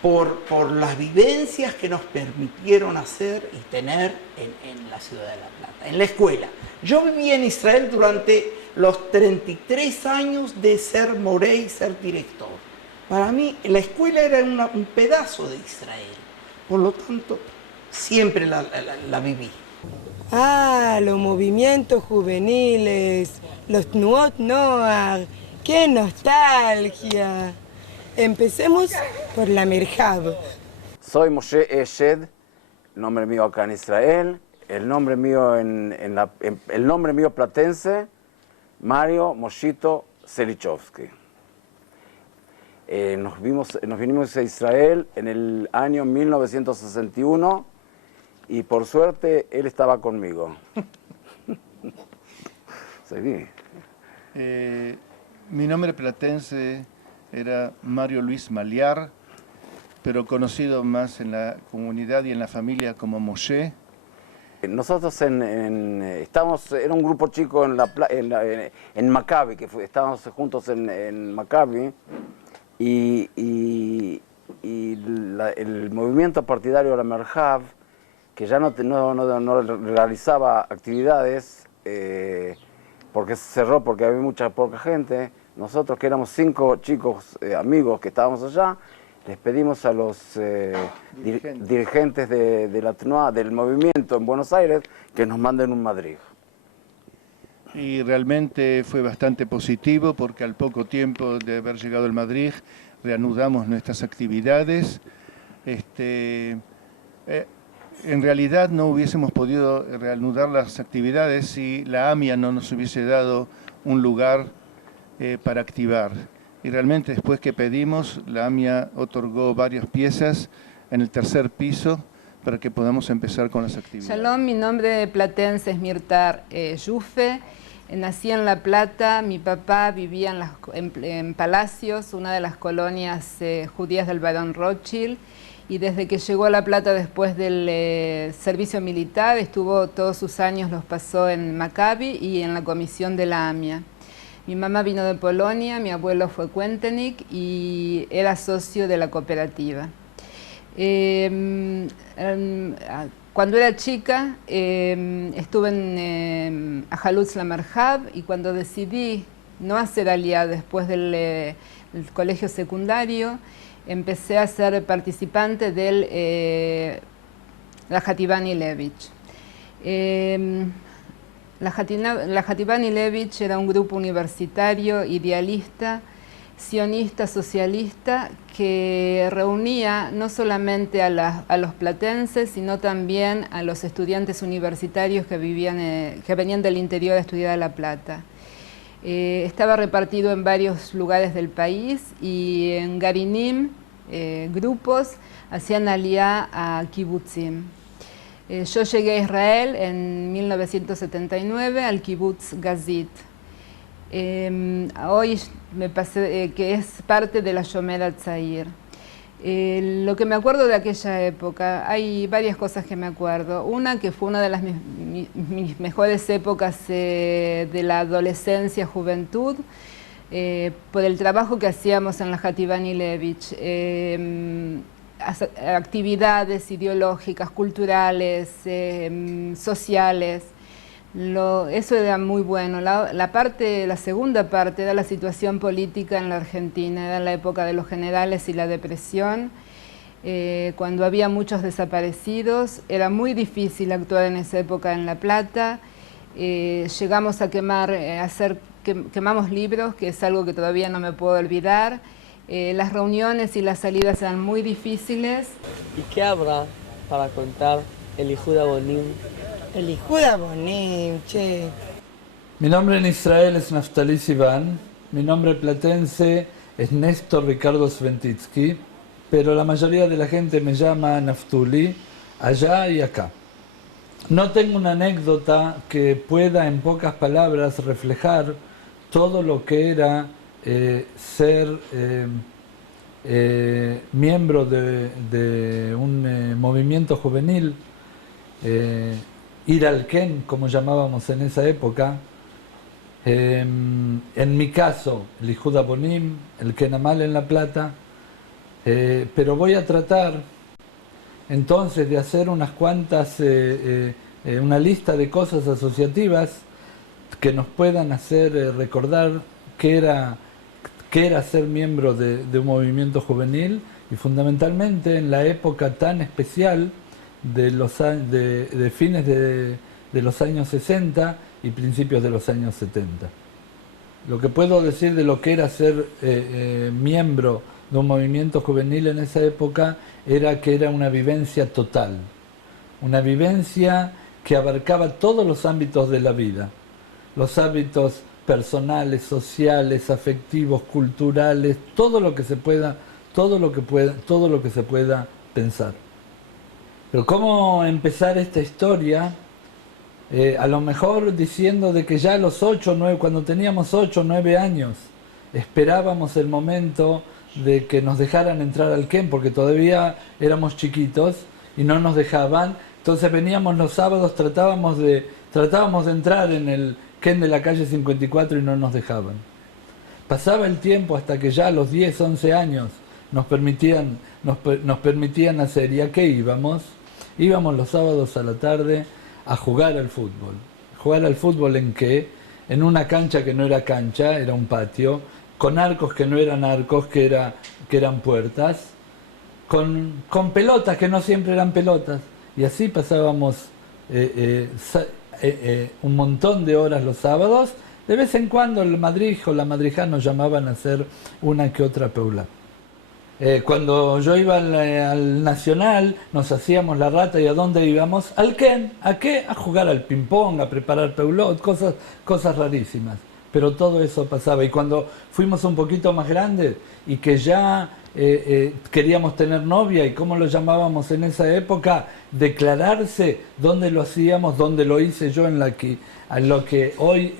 por las vivencias que nos permitieron hacer y tener en la ciudad de La Plata, en la escuela. Yo viví en Israel durante los 33 años de ser morey, ser director. Para mí la escuela era un pedazo de Israel, por lo tanto siempre la viví. Ah, los movimientos juveniles, los Tnuot Noar, qué nostalgia. Empecemos por la Merhab. Soy Moshe Eshed, el nombre mío acá en Israel, el nombre mío el nombre mío platense, Mario Moshito Selichovsky. Nos vinimos a Israel en el año 1961 y por suerte él estaba conmigo. Seguí. Mi nombre platense era Mario Luis Maliar, pero conocido más en la comunidad y en la familia como Moshe. Nosotros estábamos, era un grupo chico en Maccabi, estábamos juntos en Maccabi, y el movimiento partidario de la Merhav, que ya no realizaba actividades, porque se cerró, porque había poca gente. Nosotros, que éramos 5 chicos amigos que estábamos allá, les pedimos a los dirigentes de la TNUA, del movimiento en Buenos Aires, que nos manden un Madrid. Y realmente fue bastante positivo, porque al poco tiempo de haber llegado al Madrid reanudamos nuestras actividades. En realidad no hubiésemos podido reanudar las actividades si la AMIA no nos hubiese dado un lugar para activar. Y realmente después que pedimos, la AMIA otorgó varias piezas en el 3er piso para que podamos empezar con las actividades. Shalom, mi nombre platense es Mirtar Yufe. Nací en La Plata, mi papá vivía en Palacios, una de las colonias judías del Barón Rothschild, y desde que llegó a La Plata después del servicio militar, estuvo todos sus años, los pasó en Maccabi y en la comisión de la AMIA. Mi mamá vino de Polonia, mi abuelo fue Cuentenik y era socio de la cooperativa. Cuando era chica estuve en Ajalutz la Merhab, y cuando decidí no hacer aliyá después del colegio secundario, empecé a ser participante de la Hativá Nilevich. La Hativá Nilevich era un grupo universitario, idealista, sionista, socialista, que reunía no solamente a los platenses, sino también a los estudiantes universitarios que venían del interior a estudiar a La Plata. Estaba repartido en varios lugares del país y en Garinim, grupos hacían aliyá a kibutzim. Yo llegué a Israel en 1979 al kibutz Gazit. Hoy me pasé, que es parte de la Shomer Hatzair. Lo que me acuerdo de aquella época, hay varias cosas que me acuerdo. Una que fue una de las mis mejores épocas de la adolescencia, juventud, por el trabajo que hacíamos en la Hativá Nilevich. Actividades ideológicas, culturales, sociales. Eso era muy bueno. La segunda parte era la situación política en la Argentina, era la época de los generales y la depresión, cuando había muchos desaparecidos. Era muy difícil actuar en esa época en La Plata. Llegamos a quemamos libros, que es algo que todavía no me puedo olvidar. Las reuniones y las salidas eran muy difíciles. ¿Y qué habrá para contar el Yehuda Bonim? El Yehuda Bonim, che. Mi nombre en Israel es Naftali Sivan, mi nombre platense es Néstor Ricardo Sventitsky, pero la mayoría de la gente me llama Naftuli, allá y acá. No tengo una anécdota que pueda en pocas palabras reflejar todo lo que era ser miembro de un movimiento juvenil, ir al Ken, como llamábamos en esa época. En mi caso, el Yehuda Bonim, el Ken Amal en La Plata, pero voy a tratar entonces de hacer unas cuantas, una lista de cosas asociativas que nos puedan hacer recordar qué era ser miembro de un movimiento juvenil, y fundamentalmente en la época tan especial de fines de los años 60 y principios de los años 70. Lo que puedo decir de lo que era ser miembro de un movimiento juvenil en esa época era que era una vivencia total, una vivencia que abarcaba todos los ámbitos de la vida, los hábitos personales, sociales, afectivos, culturales, todo lo que se pueda pensar. Pero ¿cómo empezar esta historia? A lo mejor diciendo de que ya a los 8 o 9, cuando teníamos 8 o 9 años, esperábamos el momento de que nos dejaran entrar al Ken, porque todavía éramos chiquitos y no nos dejaban. Entonces veníamos los sábados, tratábamos de entrar en el Ken de la calle 54 y no nos dejaban. Pasaba el tiempo hasta que ya a los 10, 11 años nos permitían hacer. ¿Y a qué íbamos? Íbamos los sábados a la tarde a jugar al fútbol. ¿Jugar al fútbol en qué? En una cancha que no era cancha, era un patio, con arcos que no eran arcos, que eran puertas, con pelotas que no siempre eran pelotas. Y así pasábamos un montón de horas los sábados. De vez en cuando el madrij o la madrijá nos llamaban a hacer una que otra peulá. Cuando yo iba al Nacional, nos hacíamos la rata. ¿Y a dónde íbamos? Al Ken. ¿A qué? A jugar al ping-pong, a preparar peulot, cosas rarísimas. Pero todo eso pasaba. Y cuando fuimos un poquito más grandes y que ya queríamos tener novia, y cómo lo llamábamos en esa época, declararse, dónde lo hacíamos, dónde lo hice yo, en la que hoy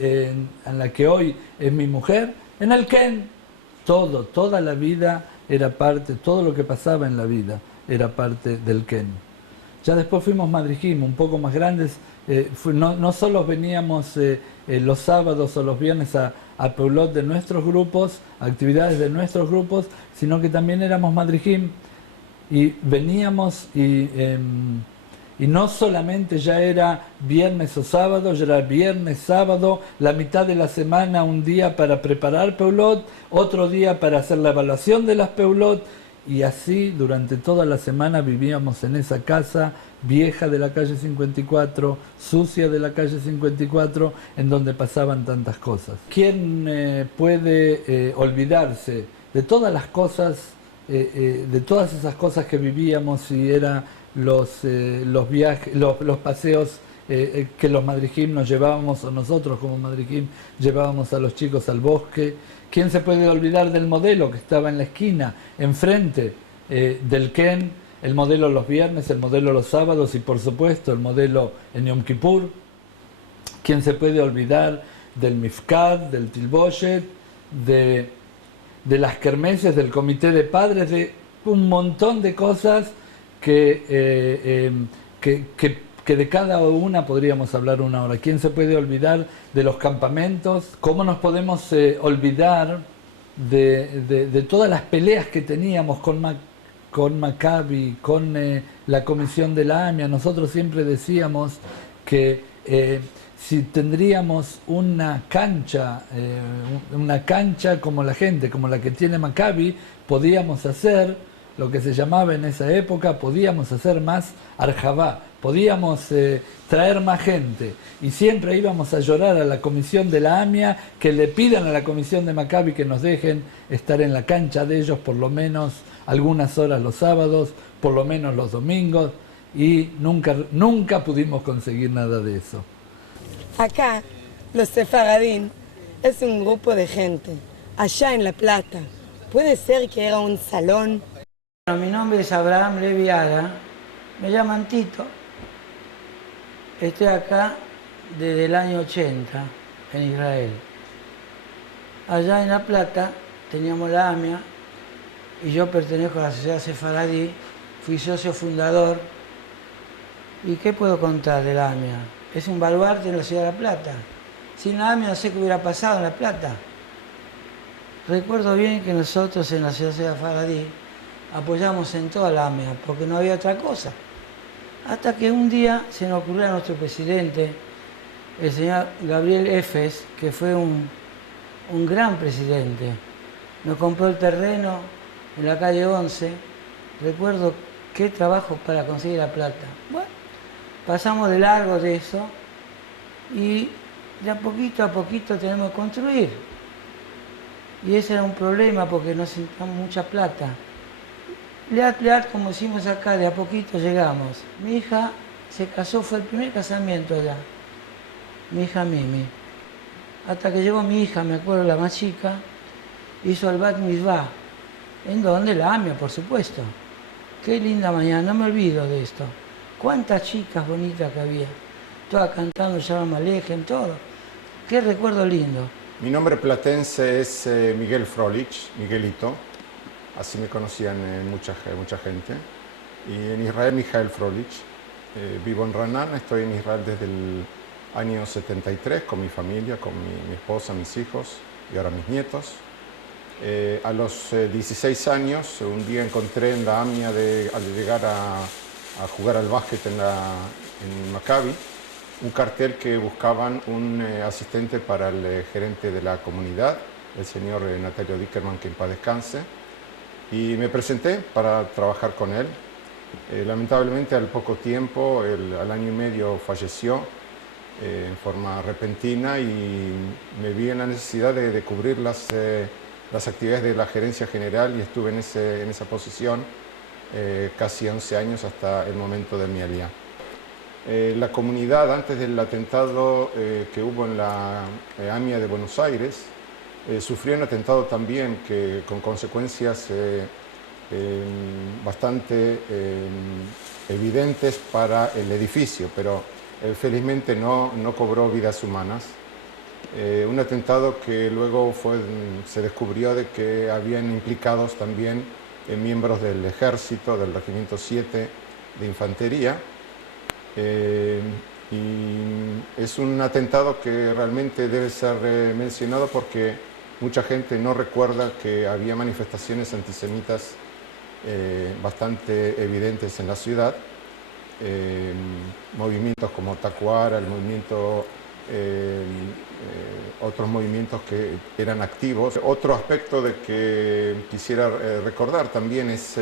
es mi mujer, en el Ken. Toda la vida era parte, todo lo que pasaba en la vida era parte del Ken. Ya después fuimos madrijim, un poco más grandes. No solo veníamos los sábados o los viernes a peulot de nuestros grupos, actividades de nuestros grupos, sino que también éramos madrijim y veníamos y no solamente ya era viernes o sábado, ya era viernes, sábado, la mitad de la semana un día para preparar peulot, otro día para hacer la evaluación de las peulot, y así durante toda la semana vivíamos en esa casa vieja de la calle 54, sucia de la calle 54, en donde pasaban tantas cosas. ¿Quién puede olvidarse de todas las cosas, de todas esas cosas que vivíamos, y eran los viajes, los paseos que los madrijim nos llevábamos, o nosotros como madrijim llevábamos a los chicos al bosque? ¿Quién se puede olvidar del modelo que estaba en la esquina, enfrente del Ken? El modelo los viernes, el modelo los sábados y por supuesto el modelo en Yom Kippur. ¿Quién se puede olvidar del Mifkad, del Tilboshet, de las kermeses, del comité de padres, de un montón de cosas que de cada una podríamos hablar una hora? ¿Quién se puede olvidar de los campamentos? ¿Cómo nos podemos olvidar de todas las peleas que teníamos con Maccabi, con la comisión de la AMIA? Nosotros siempre decíamos que si tendríamos una cancha como la gente, como la que tiene Maccabi, podíamos hacer lo que se llamaba en esa época, podíamos hacer más arjabá, podíamos traer más gente, y siempre íbamos a llorar a la comisión de la AMIA que le pidan a la comisión de Maccabi que nos dejen estar en la cancha de ellos por lo menos algunas horas los sábados, por lo menos los domingos, y nunca pudimos conseguir nada de eso. Acá, los sefaradín es un grupo de gente. Allá en La Plata, puede ser que era un salón. Mi nombre es Abraham Levi Ara, me llaman Tito. Estoy acá desde el año 80 en Israel. Allá en La Plata teníamos la AMIA y yo pertenezco a la sociedad sefaradí, fui socio fundador. ¿Y qué puedo contar de la AMIA? Es un baluarte en la ciudad de La Plata. Sin la AMIA no sé qué hubiera pasado en La Plata. Recuerdo bien que nosotros en la ciudad sefaradí apoyamos en toda la AMIA porque no había otra cosa. Hasta que un día se nos ocurrió a nuestro presidente, el señor Gabriel Efes, que fue un gran presidente. Nos compró el terreno en la calle 11. Recuerdo qué trabajo para conseguir la plata. Bueno, pasamos de largo de eso y de a poquito tenemos que construir. Y ese era un problema porque necesitamos mucha plata. Leat, como decimos acá, de a poquito llegamos. Mi hija se casó, fue el primer casamiento allá. Mi hija Mimi. Hasta que llegó mi hija, me acuerdo, la más chica, hizo el Bat Mitzvah. En donde la AMIA, por supuesto. Qué linda mañana, no me olvido de esto. Cuántas chicas bonitas que había. Todas cantando Shalom Aleichem, todo. Qué recuerdo lindo. Mi nombre platense es Miguel Frolich, Miguelito. Así me conocían mucha gente. Y en Israel, Mijael Frolich. Vivo en Ranan, estoy en Israel desde el año 73 con mi familia, con mi esposa, mis hijos y ahora mis nietos. A los 16 años, un día encontré en la AMIA, al llegar a jugar al básquet en Maccabi, un cartel que buscaban un asistente para el gerente de la comunidad, el señor Natalio Dickerman, que en paz descanse. Y me presenté para trabajar con él. Lamentablemente al poco tiempo, al año y medio, falleció en forma repentina y me vi en la necesidad de cubrir las actividades de la gerencia general y estuve en esa posición casi 11 años hasta el momento de mi alía. La comunidad, antes del atentado que hubo en la AMIA de Buenos Aires, sufrió un atentado también con consecuencias bastante evidentes para el edificio, pero felizmente no cobró vidas humanas. Un atentado que luego se descubrió de que habían implicados también miembros del ejército, del Regimiento 7 de Infantería. Y es un atentado que realmente debe ser mencionado porque mucha gente no recuerda que había manifestaciones antisemitas bastante evidentes en la ciudad. Movimientos como Tacuara, el movimiento otros movimientos que eran activos. Otro aspecto de que quisiera recordar también es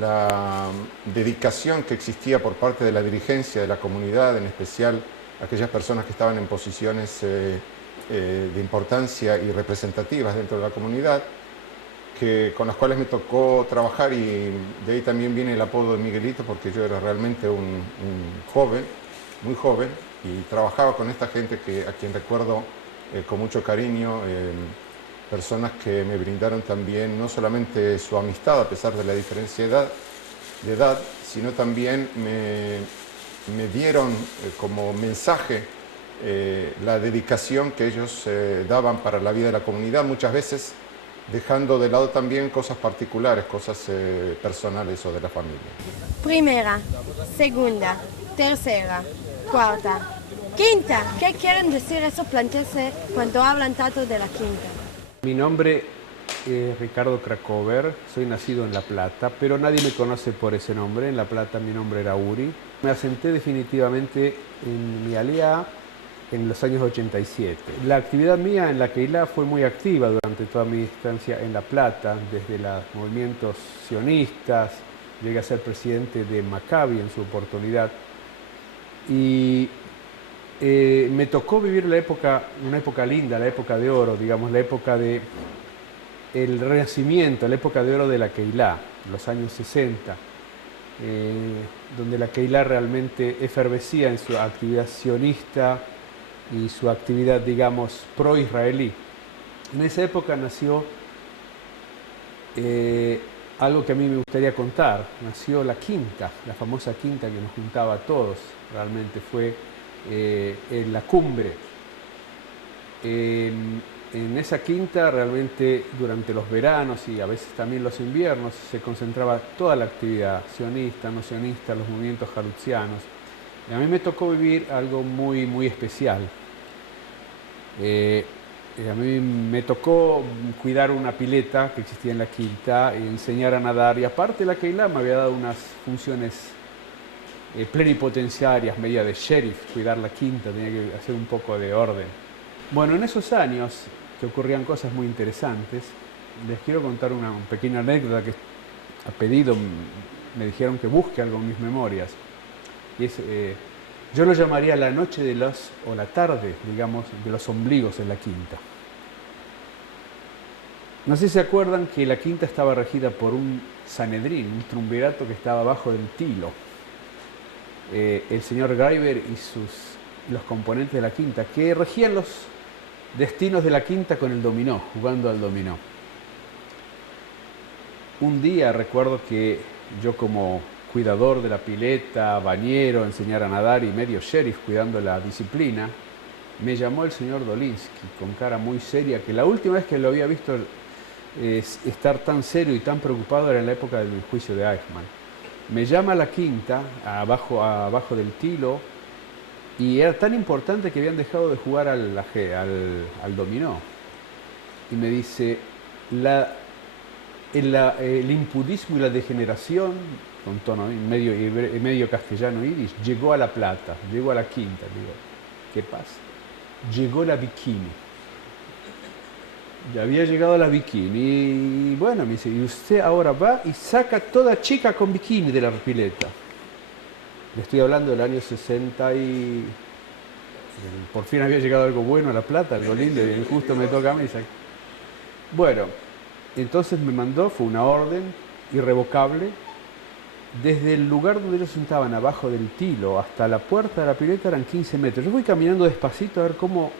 la dedicación que existía por parte de la dirigencia de la comunidad, en especial aquellas personas que estaban en posiciones de importancia y representativas dentro de la comunidad, con las cuales me tocó trabajar, y de ahí también viene el apodo de Miguelito, porque yo era realmente un joven, muy joven, y trabajaba con esta gente a quien recuerdo con mucho cariño, personas que me brindaron también no solamente su amistad a pesar de la diferencia de edad, sino también me dieron como mensaje la dedicación que ellos daban para la vida de la comunidad, muchas veces dejando de lado también cosas particulares, cosas personales o de la familia. Primera, segunda, tercera, cuarta, quinta. ¿Qué quieren decir esos platenses cuando hablan tanto de la quinta? Mi nombre es Ricardo Krakover, soy nacido en La Plata, pero nadie me conoce por ese nombre. En La Plata mi nombre era Uri. Me asenté definitivamente en mi alía en los años 87. La actividad mía en la Keilah fue muy activa durante toda mi estancia en La Plata, desde los movimientos sionistas, llegué a ser presidente de Maccabi en su oportunidad, y me tocó vivir una época linda, la época de oro, digamos, la época del renacimiento, la época de oro de la Keilah, los años 60, donde la Keilah realmente efervescía en su actividad sionista y su actividad, digamos, pro-israelí. En esa época nació algo que a mí me gustaría contar. Nació la quinta, la famosa quinta que nos juntaba a todos. Realmente fue en la cumbre. En esa quinta realmente durante los veranos y a veces también los inviernos se concentraba toda la actividad sionista, no sionista, los movimientos jarutzianos. Y a mí me tocó vivir algo muy, muy especial. A mí me tocó cuidar una pileta que existía en la quinta, enseñar a nadar, y aparte la Keilah me había dado unas funciones plenipotenciarias, media de sheriff, cuidar la quinta, tenía que hacer un poco de orden. Bueno, en esos años que ocurrían cosas muy interesantes, les quiero contar una pequeña anécdota que a pedido me dijeron que busque algo en mis memorias. Y es, yo lo llamaría la noche o la tarde, digamos, de los ombligos en la quinta. No sé si se acuerdan que la quinta estaba regida por un Sanedrín, un triunvirato que estaba abajo del Tilo. El señor Greiber y los componentes de la quinta, que regían los destinos de la quinta con el dominó, jugando al dominó. Un día recuerdo que yo, como cuidador de la pileta, bañero, enseñar a nadar y medio sheriff cuidando la disciplina, me llamó el señor Dolinsky con cara muy seria, que la última vez que lo había visto estar tan serio y tan preocupado era en la época del juicio de Eichmann. Me llama a la quinta, abajo del Tilo, y era tan importante que habían dejado de jugar al dominó. Y me dice, el impudismo y la degeneración, con tono medio castellano yiddish, llegó a La Plata, llegó a la quinta. Digo, ¿qué pasa? Llegó la bikini. Ya había llegado la bikini, y bueno, me dice, y usted ahora va y saca toda chica con bikini de la pileta. Le estoy hablando del año 60 y... Por fin había llegado algo bueno a La Plata, algo lindo, y justo me toca a mí. Bueno, entonces me mandó, fue una orden irrevocable, desde el lugar donde ellos sentaban, abajo del Tilo, hasta la puerta de la pileta eran 15 metros. Yo voy caminando despacito a ver cómo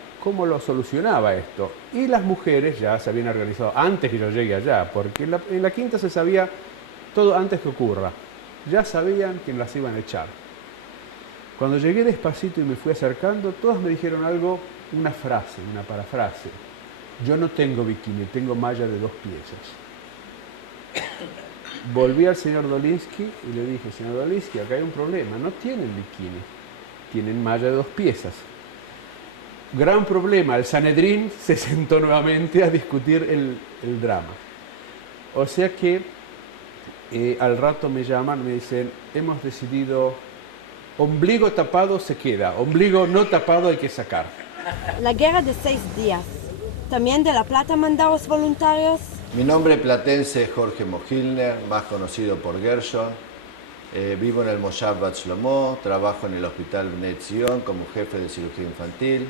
lo solucionaba esto. Y las mujeres ya se habían organizado antes que yo llegue allá, porque en la quinta se sabía todo antes que ocurra. Ya sabían que las iban a echar. Cuando llegué despacito y me fui acercando, todas me dijeron algo, una frase, una parafrase. Yo no tengo bikini, tengo malla de 2 piezas. Volví al señor Dolinsky y le dije, señor Dolinsky, acá hay un problema, no tienen bikini, tienen malla de 2 piezas. Gran problema, el Sanedrín se sentó nuevamente a discutir el drama. O sea que al rato me llaman, me dicen, hemos decidido Ombligo tapado se queda, ombligo no tapado hay que sacar. La guerra de 6 días. ¿También de La Plata mandados voluntarios? Mi nombre platense es Jorge Mohilner, más conocido por Gershon. Vivo en el Moshav Bat Shlomo, trabajo en el Hospital Bnei Zion como jefe de cirugía infantil.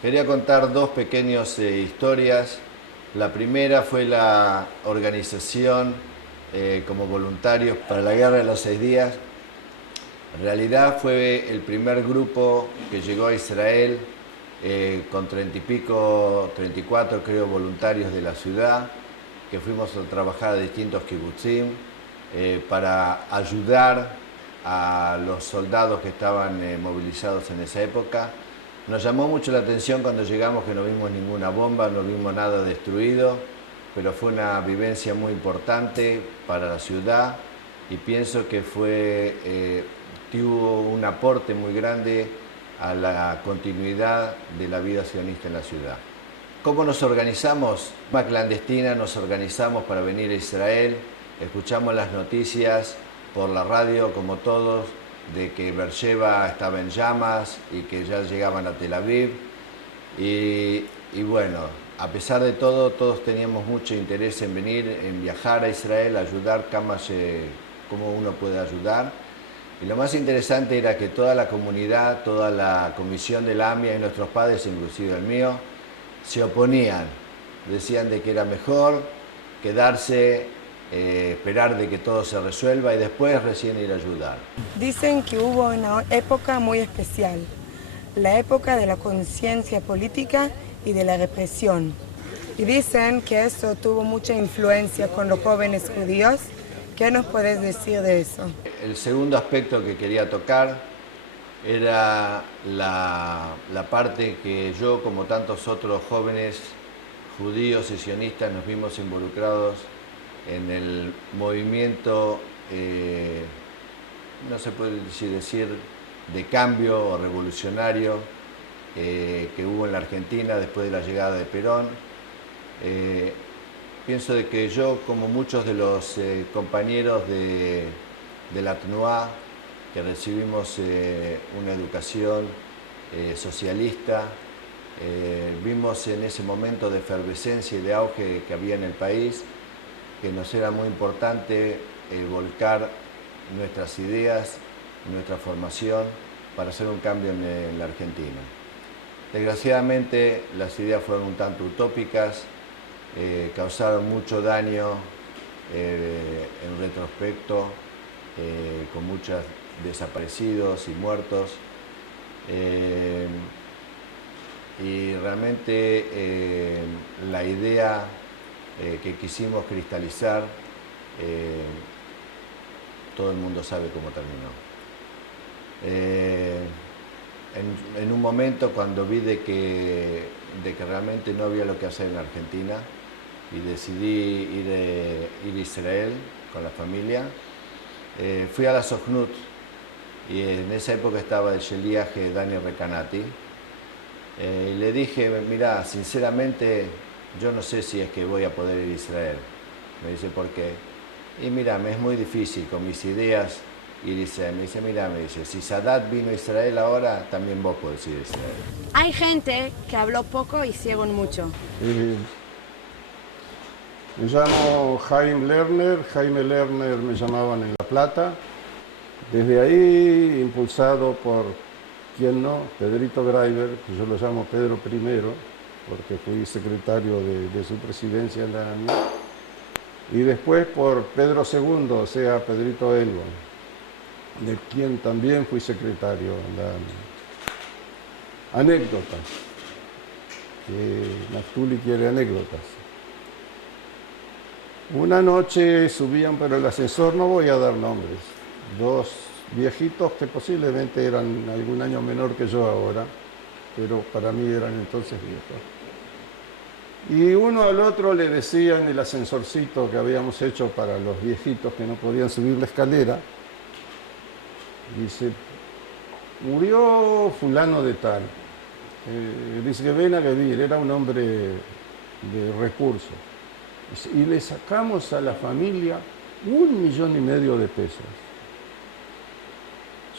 Quería contar 2 pequeñas historias. La primera fue la organización como voluntarios para la Guerra de los 6 días. En realidad fue el primer grupo que llegó a Israel con 30 y pico, 34 creo, voluntarios de la ciudad, que fuimos a trabajar a distintos kibutzim para ayudar a los soldados que estaban movilizados en esa época. Nos llamó mucho la atención cuando llegamos que no vimos ninguna bomba, no vimos nada destruido, pero fue una vivencia muy importante para la ciudad y pienso que tuvo un aporte muy grande a la continuidad de la vida sionista en la ciudad. ¿Cómo nos organizamos? Una clandestina, nos organizamos para venir a Israel, escuchamos las noticias por la radio como todos, de que Beersheba estaba en llamas y que ya llegaban a Tel Aviv. Y bueno, a pesar de todo, todos teníamos mucho interés en venir, en viajar a Israel, ayudar, cómo uno puede ayudar. Y lo más interesante era que toda la comunidad, toda la comisión de la AMIA y nuestros padres, inclusive el mío, se oponían. Decían de que era mejor quedarse, esperar de que todo se resuelva y después recién ir a ayudar. Dicen que hubo una época muy especial, la época de la conciencia política y de la represión. Y dicen que eso tuvo mucha influencia con los jóvenes judíos. ¿Qué nos podés decir de eso? El segundo aspecto que quería tocar era la parte que yo, como tantos otros jóvenes judíos y sionistas, nos vimos involucrados en el movimiento, no se puede decir de cambio o revolucionario que hubo en la Argentina después de la llegada de Perón. Pienso de que yo, como muchos de los compañeros de la TNUA, que recibimos una educación socialista, vimos en ese momento de efervescencia y de auge que había en el país, que nos era muy importante volcar nuestras ideas, nuestra formación, para hacer un cambio en la Argentina. Desgraciadamente, las ideas fueron un tanto utópicas, causaron mucho daño en retrospecto, con muchos desaparecidos y muertos. Y realmente la idea que quisimos cristalizar, todo el mundo sabe cómo terminó. En un momento cuando vi de que realmente no había lo que hacer en Argentina y decidí ir a Israel con la familia, fui a la Sochnut y en esa época estaba el sheliach Daniel Recanati y le dije, mira, sinceramente yo no sé si es que voy a poder ir a Israel. Me dice, ¿por qué? Y mira, me es muy difícil con mis ideas ir a Israel. Me dice, mira, si Sadat vino a Israel ahora, también vos podés ir a Israel. Hay gente que habló poco y hicieron mucho. Me llamo Jaime Lerner me llamaban en La Plata. Desde ahí, impulsado por, ¿quién no? Pedrito Greiber, que yo lo llamo Pedro I, porque fui secretario de su presidencia en la AMIA. Y después por Pedro II, o sea, Pedrito Elbon, de quien también fui secretario en la AMIA. Anécdotas, que Naftuli quiere anécdotas. Una noche subían por el ascensor, no voy a dar nombres, 2 viejitos que posiblemente eran algún año menor que yo ahora, pero para mí eran entonces viejos. Y uno al otro le decían el ascensorcito que habíamos hecho para los viejitos que no podían subir la escalera, dice, murió fulano de tal. Dice que ven a vivir, era un hombre de recursos. Y le sacamos a la familia $1,5 millones de pesos.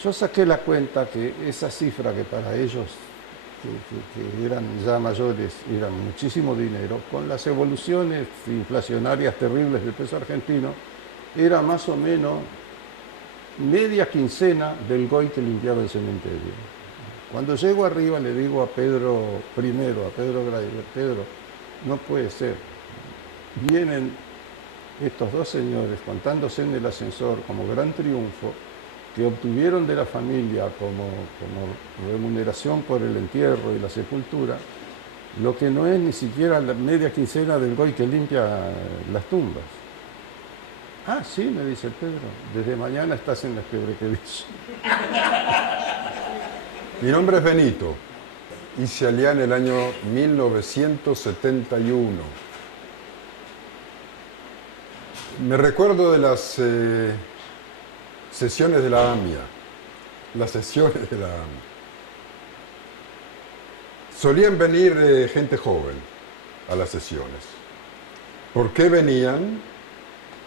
Yo saqué la cuenta que esa cifra que para ellos, que eran ya mayores, era muchísimo dinero, con las evoluciones inflacionarias terribles del peso argentino, era más o menos media quincena del goy que limpiaba el cementerio. Cuando llego arriba le digo a Pedro primero, a Pedro Graiber, Pedro, no puede ser. Vienen estos dos señores contándose en el ascensor como gran triunfo que obtuvieron de la familia como remuneración por el entierro y la sepultura, lo que no es ni siquiera la media quincena del goy que limpia las tumbas. Ah, sí, me dice Pedro, desde mañana estás en la Esquebrequevich. Mi nombre es Benito. Hice Aliá en el año 1971. Me recuerdo de las sesiones de la AMIA. Las sesiones de la AMIA. Solían venir gente joven a las sesiones. ¿Por qué venían?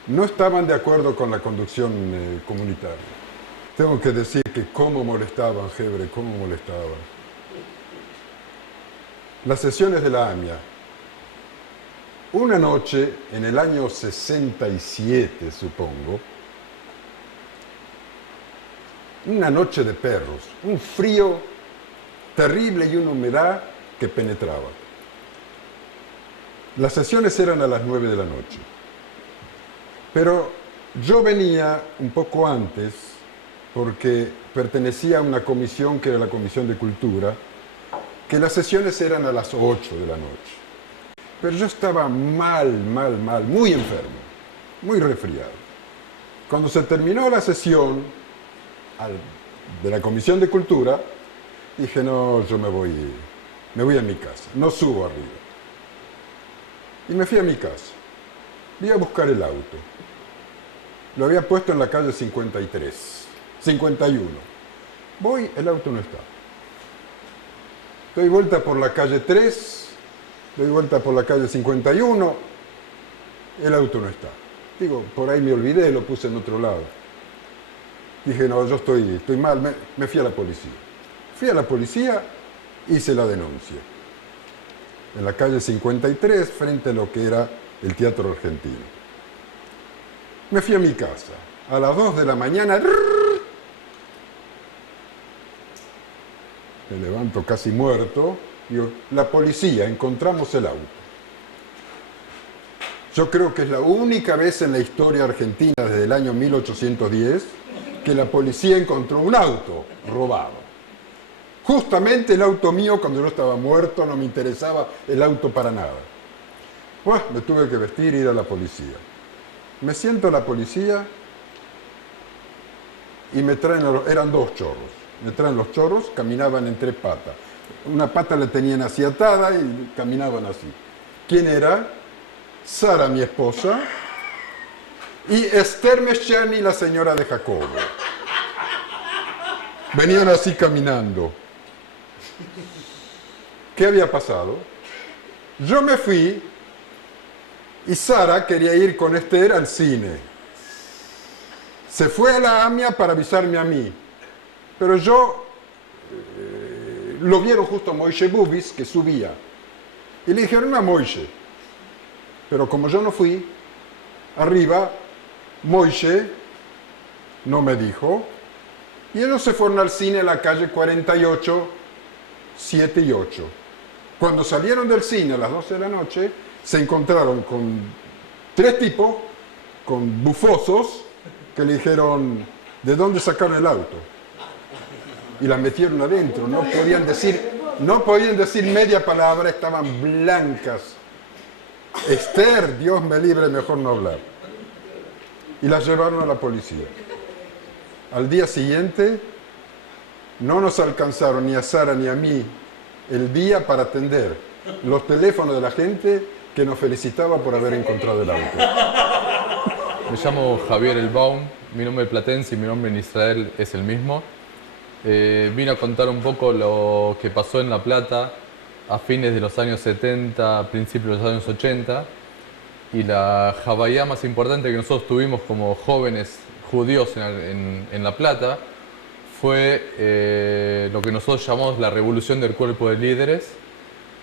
No estaban de acuerdo con la conducción comunitaria. Tengo que decir que cómo molestaban, Hebre, cómo molestaban. Las sesiones de la AMIA. Una noche, en el año 67, supongo, una noche de perros, un frío terrible y una humedad que penetraba. Las sesiones eran a las 9 de la noche. Pero yo venía un poco antes porque pertenecía a una comisión que era la Comisión de Cultura, que las sesiones eran a las 8 de la noche. Pero yo estaba mal, muy enfermo, muy resfriado. Cuando se terminó la sesión de la Comisión de Cultura, dije, no, yo me voy a mi casa, no subo arriba. Y me fui a mi casa. Fui a buscar el auto. Lo había puesto en la calle 51. Voy, el auto no está. Doy vuelta por la calle 3, doy vuelta por la calle 51, el auto no está. Digo, por ahí me olvidé, lo puse en otro lado. Dije, no, yo estoy mal, me fui a la policía. Fui a la policía, hice la denuncia. En la calle 53, frente a lo que era el Teatro Argentino. Me fui a mi casa. A las 2 de la mañana, me levanto casi muerto. Digo, la policía, encontramos el auto. Yo creo que es la única vez en la historia argentina desde el año 1810 que la policía encontró un auto robado. Justamente el auto mío, cuando yo estaba muerto, no me interesaba el auto para nada. Pues me tuve que vestir e ir a la policía. Me siento a la policía y me traen, eran dos chorros. Me traen los chorros, caminaban en 3 patas. Una pata la tenían así atada y caminaban así. ¿Quién era? Sara, mi esposa, y Esther Mesciani, la señora de Jacobo. Venían así caminando. ¿Qué había pasado? Yo me fui y Sara quería ir con Esther al cine. Se fue a la AMIA para avisarme a mí. Pero yo, lo vieron justo a Moishe Bubis, que subía. Y le dijeron a Moishe. Pero como yo no fui, arriba, Moishe no me dijo. Y ellos se fueron al cine a la calle 48, 7 y 8. Cuando salieron del cine a las 12 de la noche, se encontraron con 3 tipos, con bufosos, que le dijeron, ¿de dónde sacaron el auto? Y la metieron adentro, no podían decir media palabra, estaban blancas. Esther, Dios me libre, mejor no hablar. Y las llevaron a la policía. Al día siguiente, no nos alcanzaron ni a Sara ni a mí el día para atender los teléfonos de la gente que nos felicitaba por haber encontrado el auto. Me llamo Javier Elbaum, mi nombre platense y mi nombre en Israel es el mismo. Vine a contar un poco lo que pasó en La Plata a fines de los años 70, a principios de los años 80, y la Havayá más importante que nosotros tuvimos como jóvenes judíos en La Plata fue lo que nosotros llamamos la revolución del cuerpo de líderes,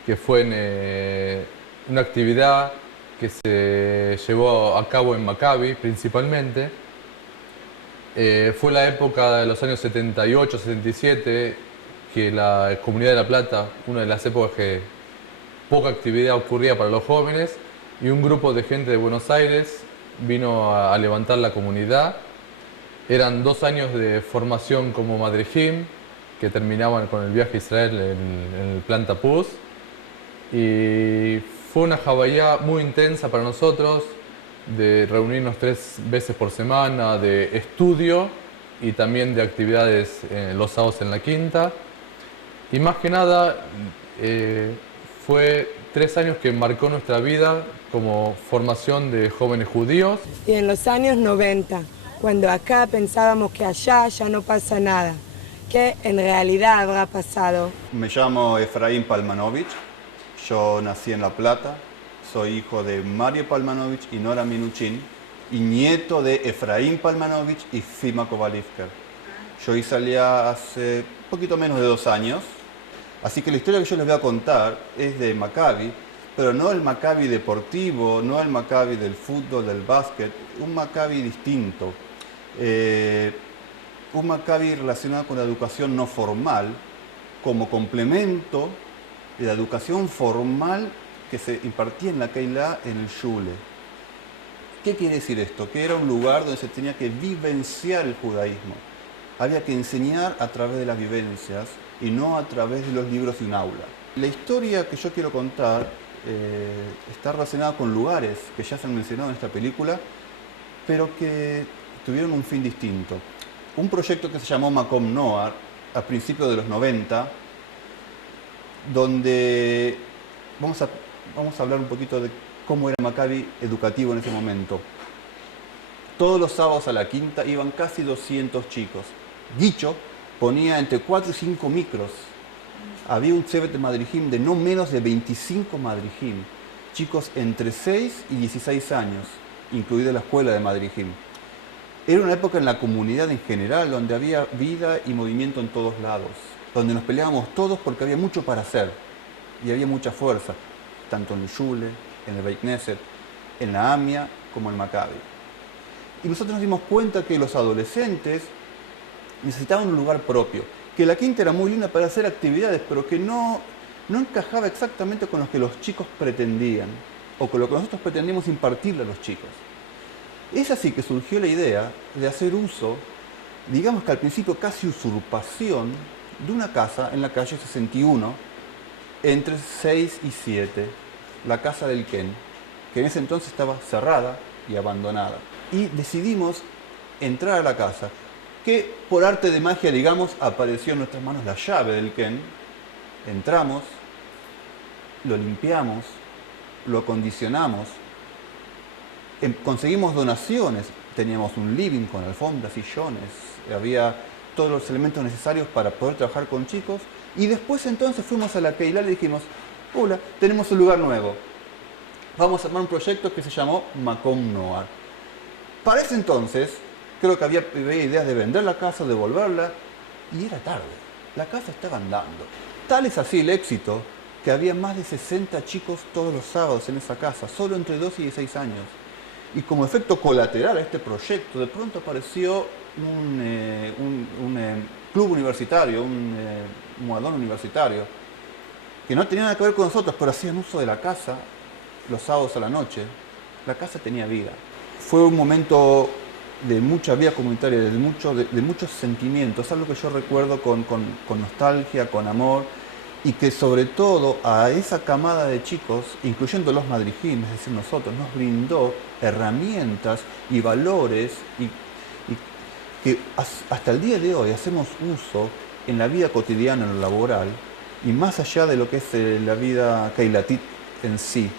que fue una actividad que se llevó a cabo en Maccabi principalmente. Fue la época de los años 78, 77, que la Comunidad de La Plata, una de las épocas que poca actividad ocurría para los jóvenes, y un grupo de gente de Buenos Aires vino a levantar la comunidad. Eran 2 años de formación como madrijim, que terminaban con el viaje a Israel en el plan Tapuz. Y fue una jabayá muy intensa para nosotros, de reunirnos 3 veces por semana, de estudio y también de actividades los sábados en la quinta. Y más que nada, fue 3 años que marcó nuestra vida como formación de jóvenes judíos. Y en los años 90, cuando acá pensábamos que allá ya no pasa nada, ¿qué en realidad habrá pasado? Me llamo Efraín Palmanovich, yo nací en La Plata, soy hijo de Mario Palmanovich y Nora Minuchin, y nieto de Efraín Palmanovich y Fima Kovalivker. Yo salí hace poquito menos de 2 años, así que la historia que yo les voy a contar es de Maccabi, pero no el Maccabi deportivo, no el Maccabi del fútbol, del básquet, un Maccabi distinto. Un Maccabi relacionado con la educación no formal, como complemento de la educación formal que se impartía en la Keilah, en el Shule. ¿Qué quiere decir esto? Que era un lugar donde se tenía que vivenciar el judaísmo. Había que enseñar a través de las vivencias y no a través de los libros de un aula. La historia que yo quiero contar está relacionada con lugares que ya se han mencionado en esta película, pero que tuvieron un fin distinto. Un proyecto que se llamó Makom Noar a principios de los 90, donde vamos a hablar un poquito de cómo era Maccabi educativo en ese momento. Todos los sábados a la quinta iban casi 200 chicos. Dicho, ponía entre 4 y 5 micros. Había un Chevet de Madrijim de no menos de 25 Madrijim, chicos entre 6 y 16 años, incluida la escuela de Madrijim. Era una época en la comunidad en general donde había vida y movimiento en todos lados, donde nos peleábamos todos porque había mucho para hacer y había mucha fuerza, tanto en el Shule, en el Beit Knesset, en la AMIA como en Maccabi. Y nosotros nos dimos cuenta que los adolescentes necesitaban un lugar propio, que la quinta era muy linda para hacer actividades, pero que no encajaba exactamente con lo que los chicos pretendían, o con lo que nosotros pretendíamos impartirle a los chicos. Es así que surgió la idea de hacer uso, digamos que al principio casi usurpación, de una casa en la calle 61, entre 6 y 7, la casa del Ken, que en ese entonces estaba cerrada y abandonada. Y decidimos entrar a la casa, que por arte de magia, digamos, apareció en nuestras manos la llave del Ken. Entramos, lo limpiamos, lo acondicionamos, conseguimos donaciones, teníamos un living con alfombras, sillones, había todos los elementos necesarios para poder trabajar con chicos, y después entonces fuimos a la Keilah y dijimos, hola, tenemos un lugar nuevo, vamos a armar un proyecto que se llamó Makom Noar. Para ese entonces, creo que había ideas de vender la casa, devolverla, y era tarde, la casa estaba andando. Tal es así el éxito que había más de 60 chicos todos los sábados en esa casa, solo entre 2 y 16 años. Y como efecto colateral a este proyecto, de pronto apareció un club universitario, un muadón universitario, que no tenía nada que ver con nosotros, pero hacían uso de la casa los sábados a la noche. La casa tenía vida. Fue un momento de mucha vida comunitaria, de muchos sentimientos, algo que yo recuerdo con nostalgia, con amor, y que sobre todo a esa camada de chicos, incluyendo los madrijim, es decir, nosotros, nos brindó herramientas y valores y que hasta el día de hoy hacemos uso en la vida cotidiana, en lo laboral, y más allá de lo que es la vida keilatit en sí.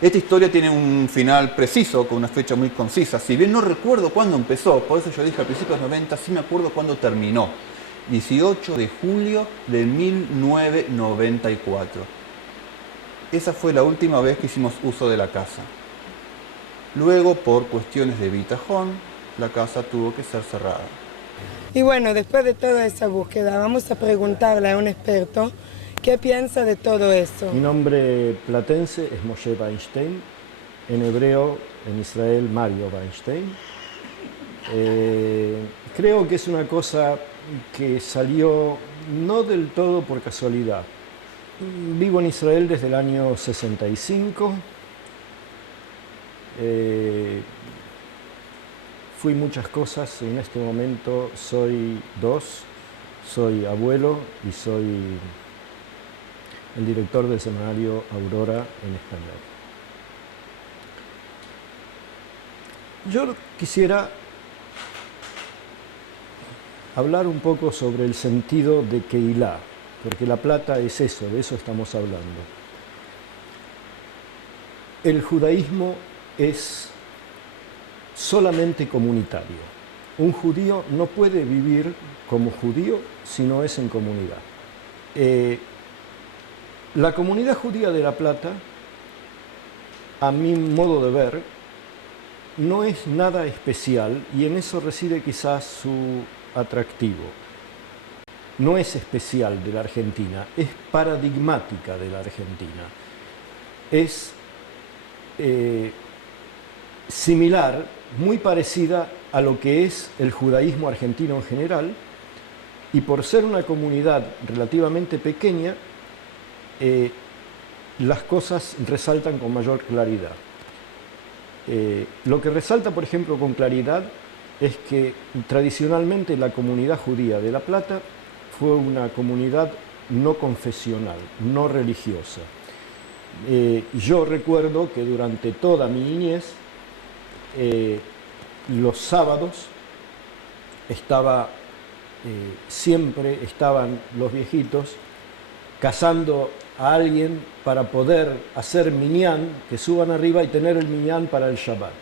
Esta historia tiene un final preciso, con una fecha muy concisa. Si bien no recuerdo cuándo empezó, por eso yo dije a principios de los 90, sí me acuerdo cuándo terminó. 18 de julio de 1994. Esa fue la última vez que hicimos uso de la casa. Luego, por cuestiones de bitajón, la casa tuvo que ser cerrada. Y bueno, después de toda esa búsqueda, vamos a preguntarle a un experto qué piensa de todo eso. Mi nombre platense es Moshe Weinstein, en hebreo, en Israel, Mario Weinstein. Creo que es una cosa que salió no del todo por casualidad. Vivo en Israel desde el año 65. Fui muchas cosas, en este momento soy dos, soy abuelo y soy el director del semanario Aurora en español. Yo quisiera hablar un poco sobre el sentido de Keilah, porque La Plata es eso, de eso estamos hablando. El judaísmo es solamente comunitario. Un judío no puede vivir como judío si no es en comunidad. La comunidad judía de La Plata, a mi modo de ver, no es nada especial y en eso reside quizás su atractivo. No es especial de la Argentina, es paradigmática de la Argentina. Es similar, muy parecida a lo que es el judaísmo argentino en general, y por ser una comunidad relativamente pequeña, las cosas resaltan con mayor claridad. Lo que resalta, por ejemplo, con claridad es que tradicionalmente la comunidad judía de La Plata fue una comunidad no confesional, no religiosa. Yo recuerdo que durante toda mi niñez, los sábados siempre estaban los viejitos cazando a alguien para poder hacer minyan, que suban arriba y tener el minyan para el Shabbat.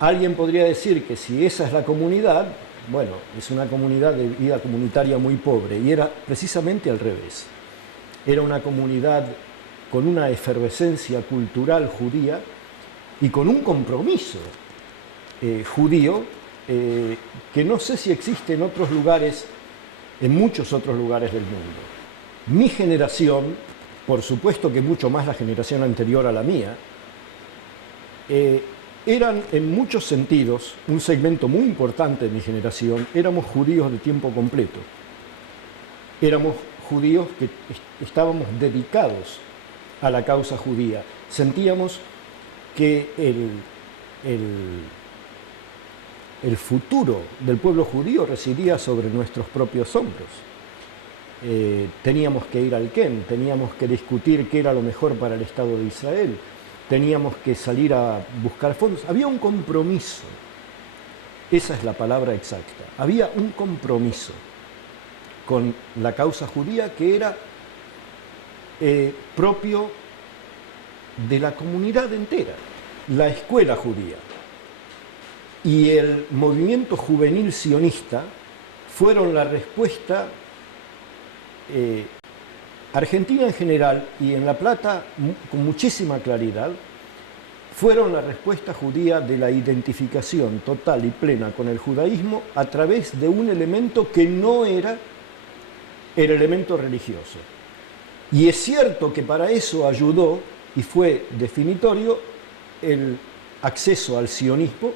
Alguien podría decir que si esa es la comunidad, bueno, es una comunidad de vida comunitaria muy pobre, y era precisamente al revés. Era una comunidad con una efervescencia cultural judía y con un compromiso judío que no sé si existe en otros lugares, en muchos otros lugares del mundo. Mi generación, por supuesto que mucho más la generación anterior a la mía, eran en muchos sentidos, un segmento muy importante de mi generación, éramos judíos de tiempo completo. Éramos judíos que estábamos dedicados a la causa judía. Sentíamos que el futuro del pueblo judío residía sobre nuestros propios hombros. Teníamos que ir al Ken, teníamos que discutir qué era lo mejor para el Estado de Israel, teníamos que salir a buscar fondos. Había un compromiso, esa es la palabra exacta, había un compromiso con la causa judía que era propio de la comunidad entera. La escuela judía y el movimiento juvenil sionista fueron la respuesta, Argentina en general y en La Plata con muchísima claridad, fueron la respuesta judía de la identificación total y plena con el judaísmo a través de un elemento que no era el elemento religioso. Y es cierto que para eso ayudó y fue definitorio el acceso al sionismo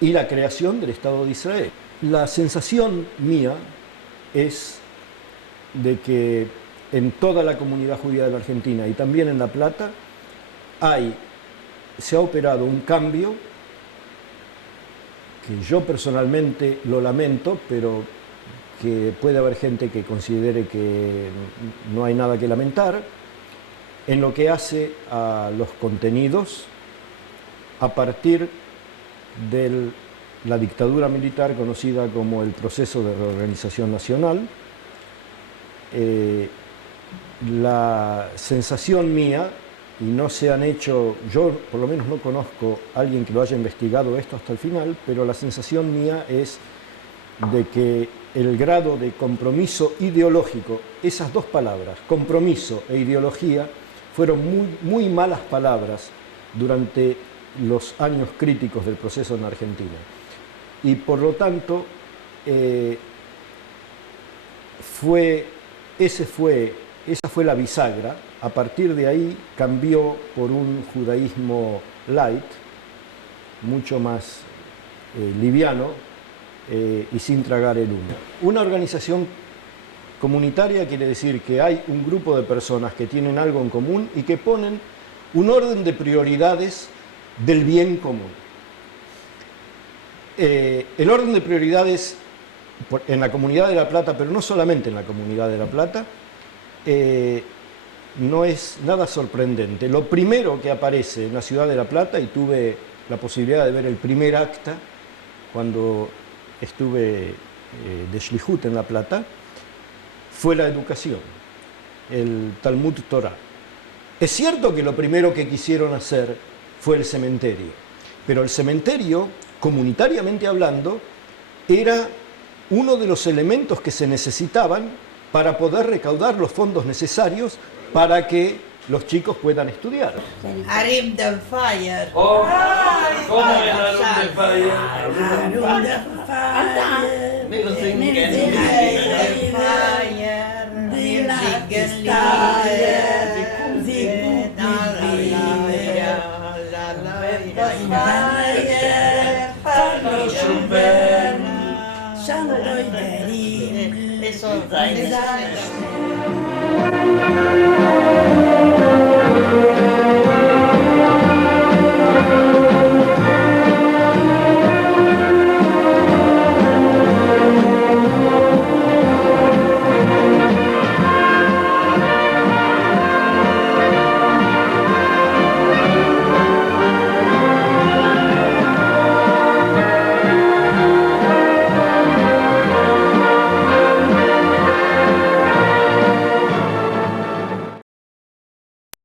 y la creación del Estado de Israel. La sensación mía es de que en toda la comunidad judía de la Argentina y también en La Plata se ha operado un cambio que yo personalmente lo lamento, pero que puede haber gente que considere que no hay nada que lamentar, en lo que hace a los contenidos a partir de la dictadura militar conocida como el proceso de reorganización nacional. La sensación mía, y no se han hecho, yo por lo menos no conozco a alguien que lo haya investigado esto hasta el final, pero la sensación mía es de que el grado de compromiso ideológico, esas dos palabras, compromiso e ideología, fueron muy malas palabras durante los años críticos del proceso en Argentina. Y por lo tanto, esa fue la bisagra. A partir de ahí cambió por un judaísmo light, mucho más liviano y sin tragar el humo. Una organización comunitaria quiere decir que hay un grupo de personas que tienen algo en común y que ponen un orden de prioridades del bien común. El orden de prioridades en la Comunidad de La Plata, pero no solamente en la Comunidad de La Plata, no es nada sorprendente. Lo primero que aparece en la ciudad de La Plata, y tuve la posibilidad de ver el primer acta cuando estuve de Shlihut en La Plata, fue la educación, el Talmud Torah. Es cierto que lo primero que quisieron hacer fue el cementerio, pero el cementerio, comunitariamente hablando, era uno de los elementos que se necesitaban para poder recaudar los fondos necesarios para que los chicos puedan estudiar. Arim the Fire. Oh, ¿cómo era Arim the Fire? Arim the Fire. Music and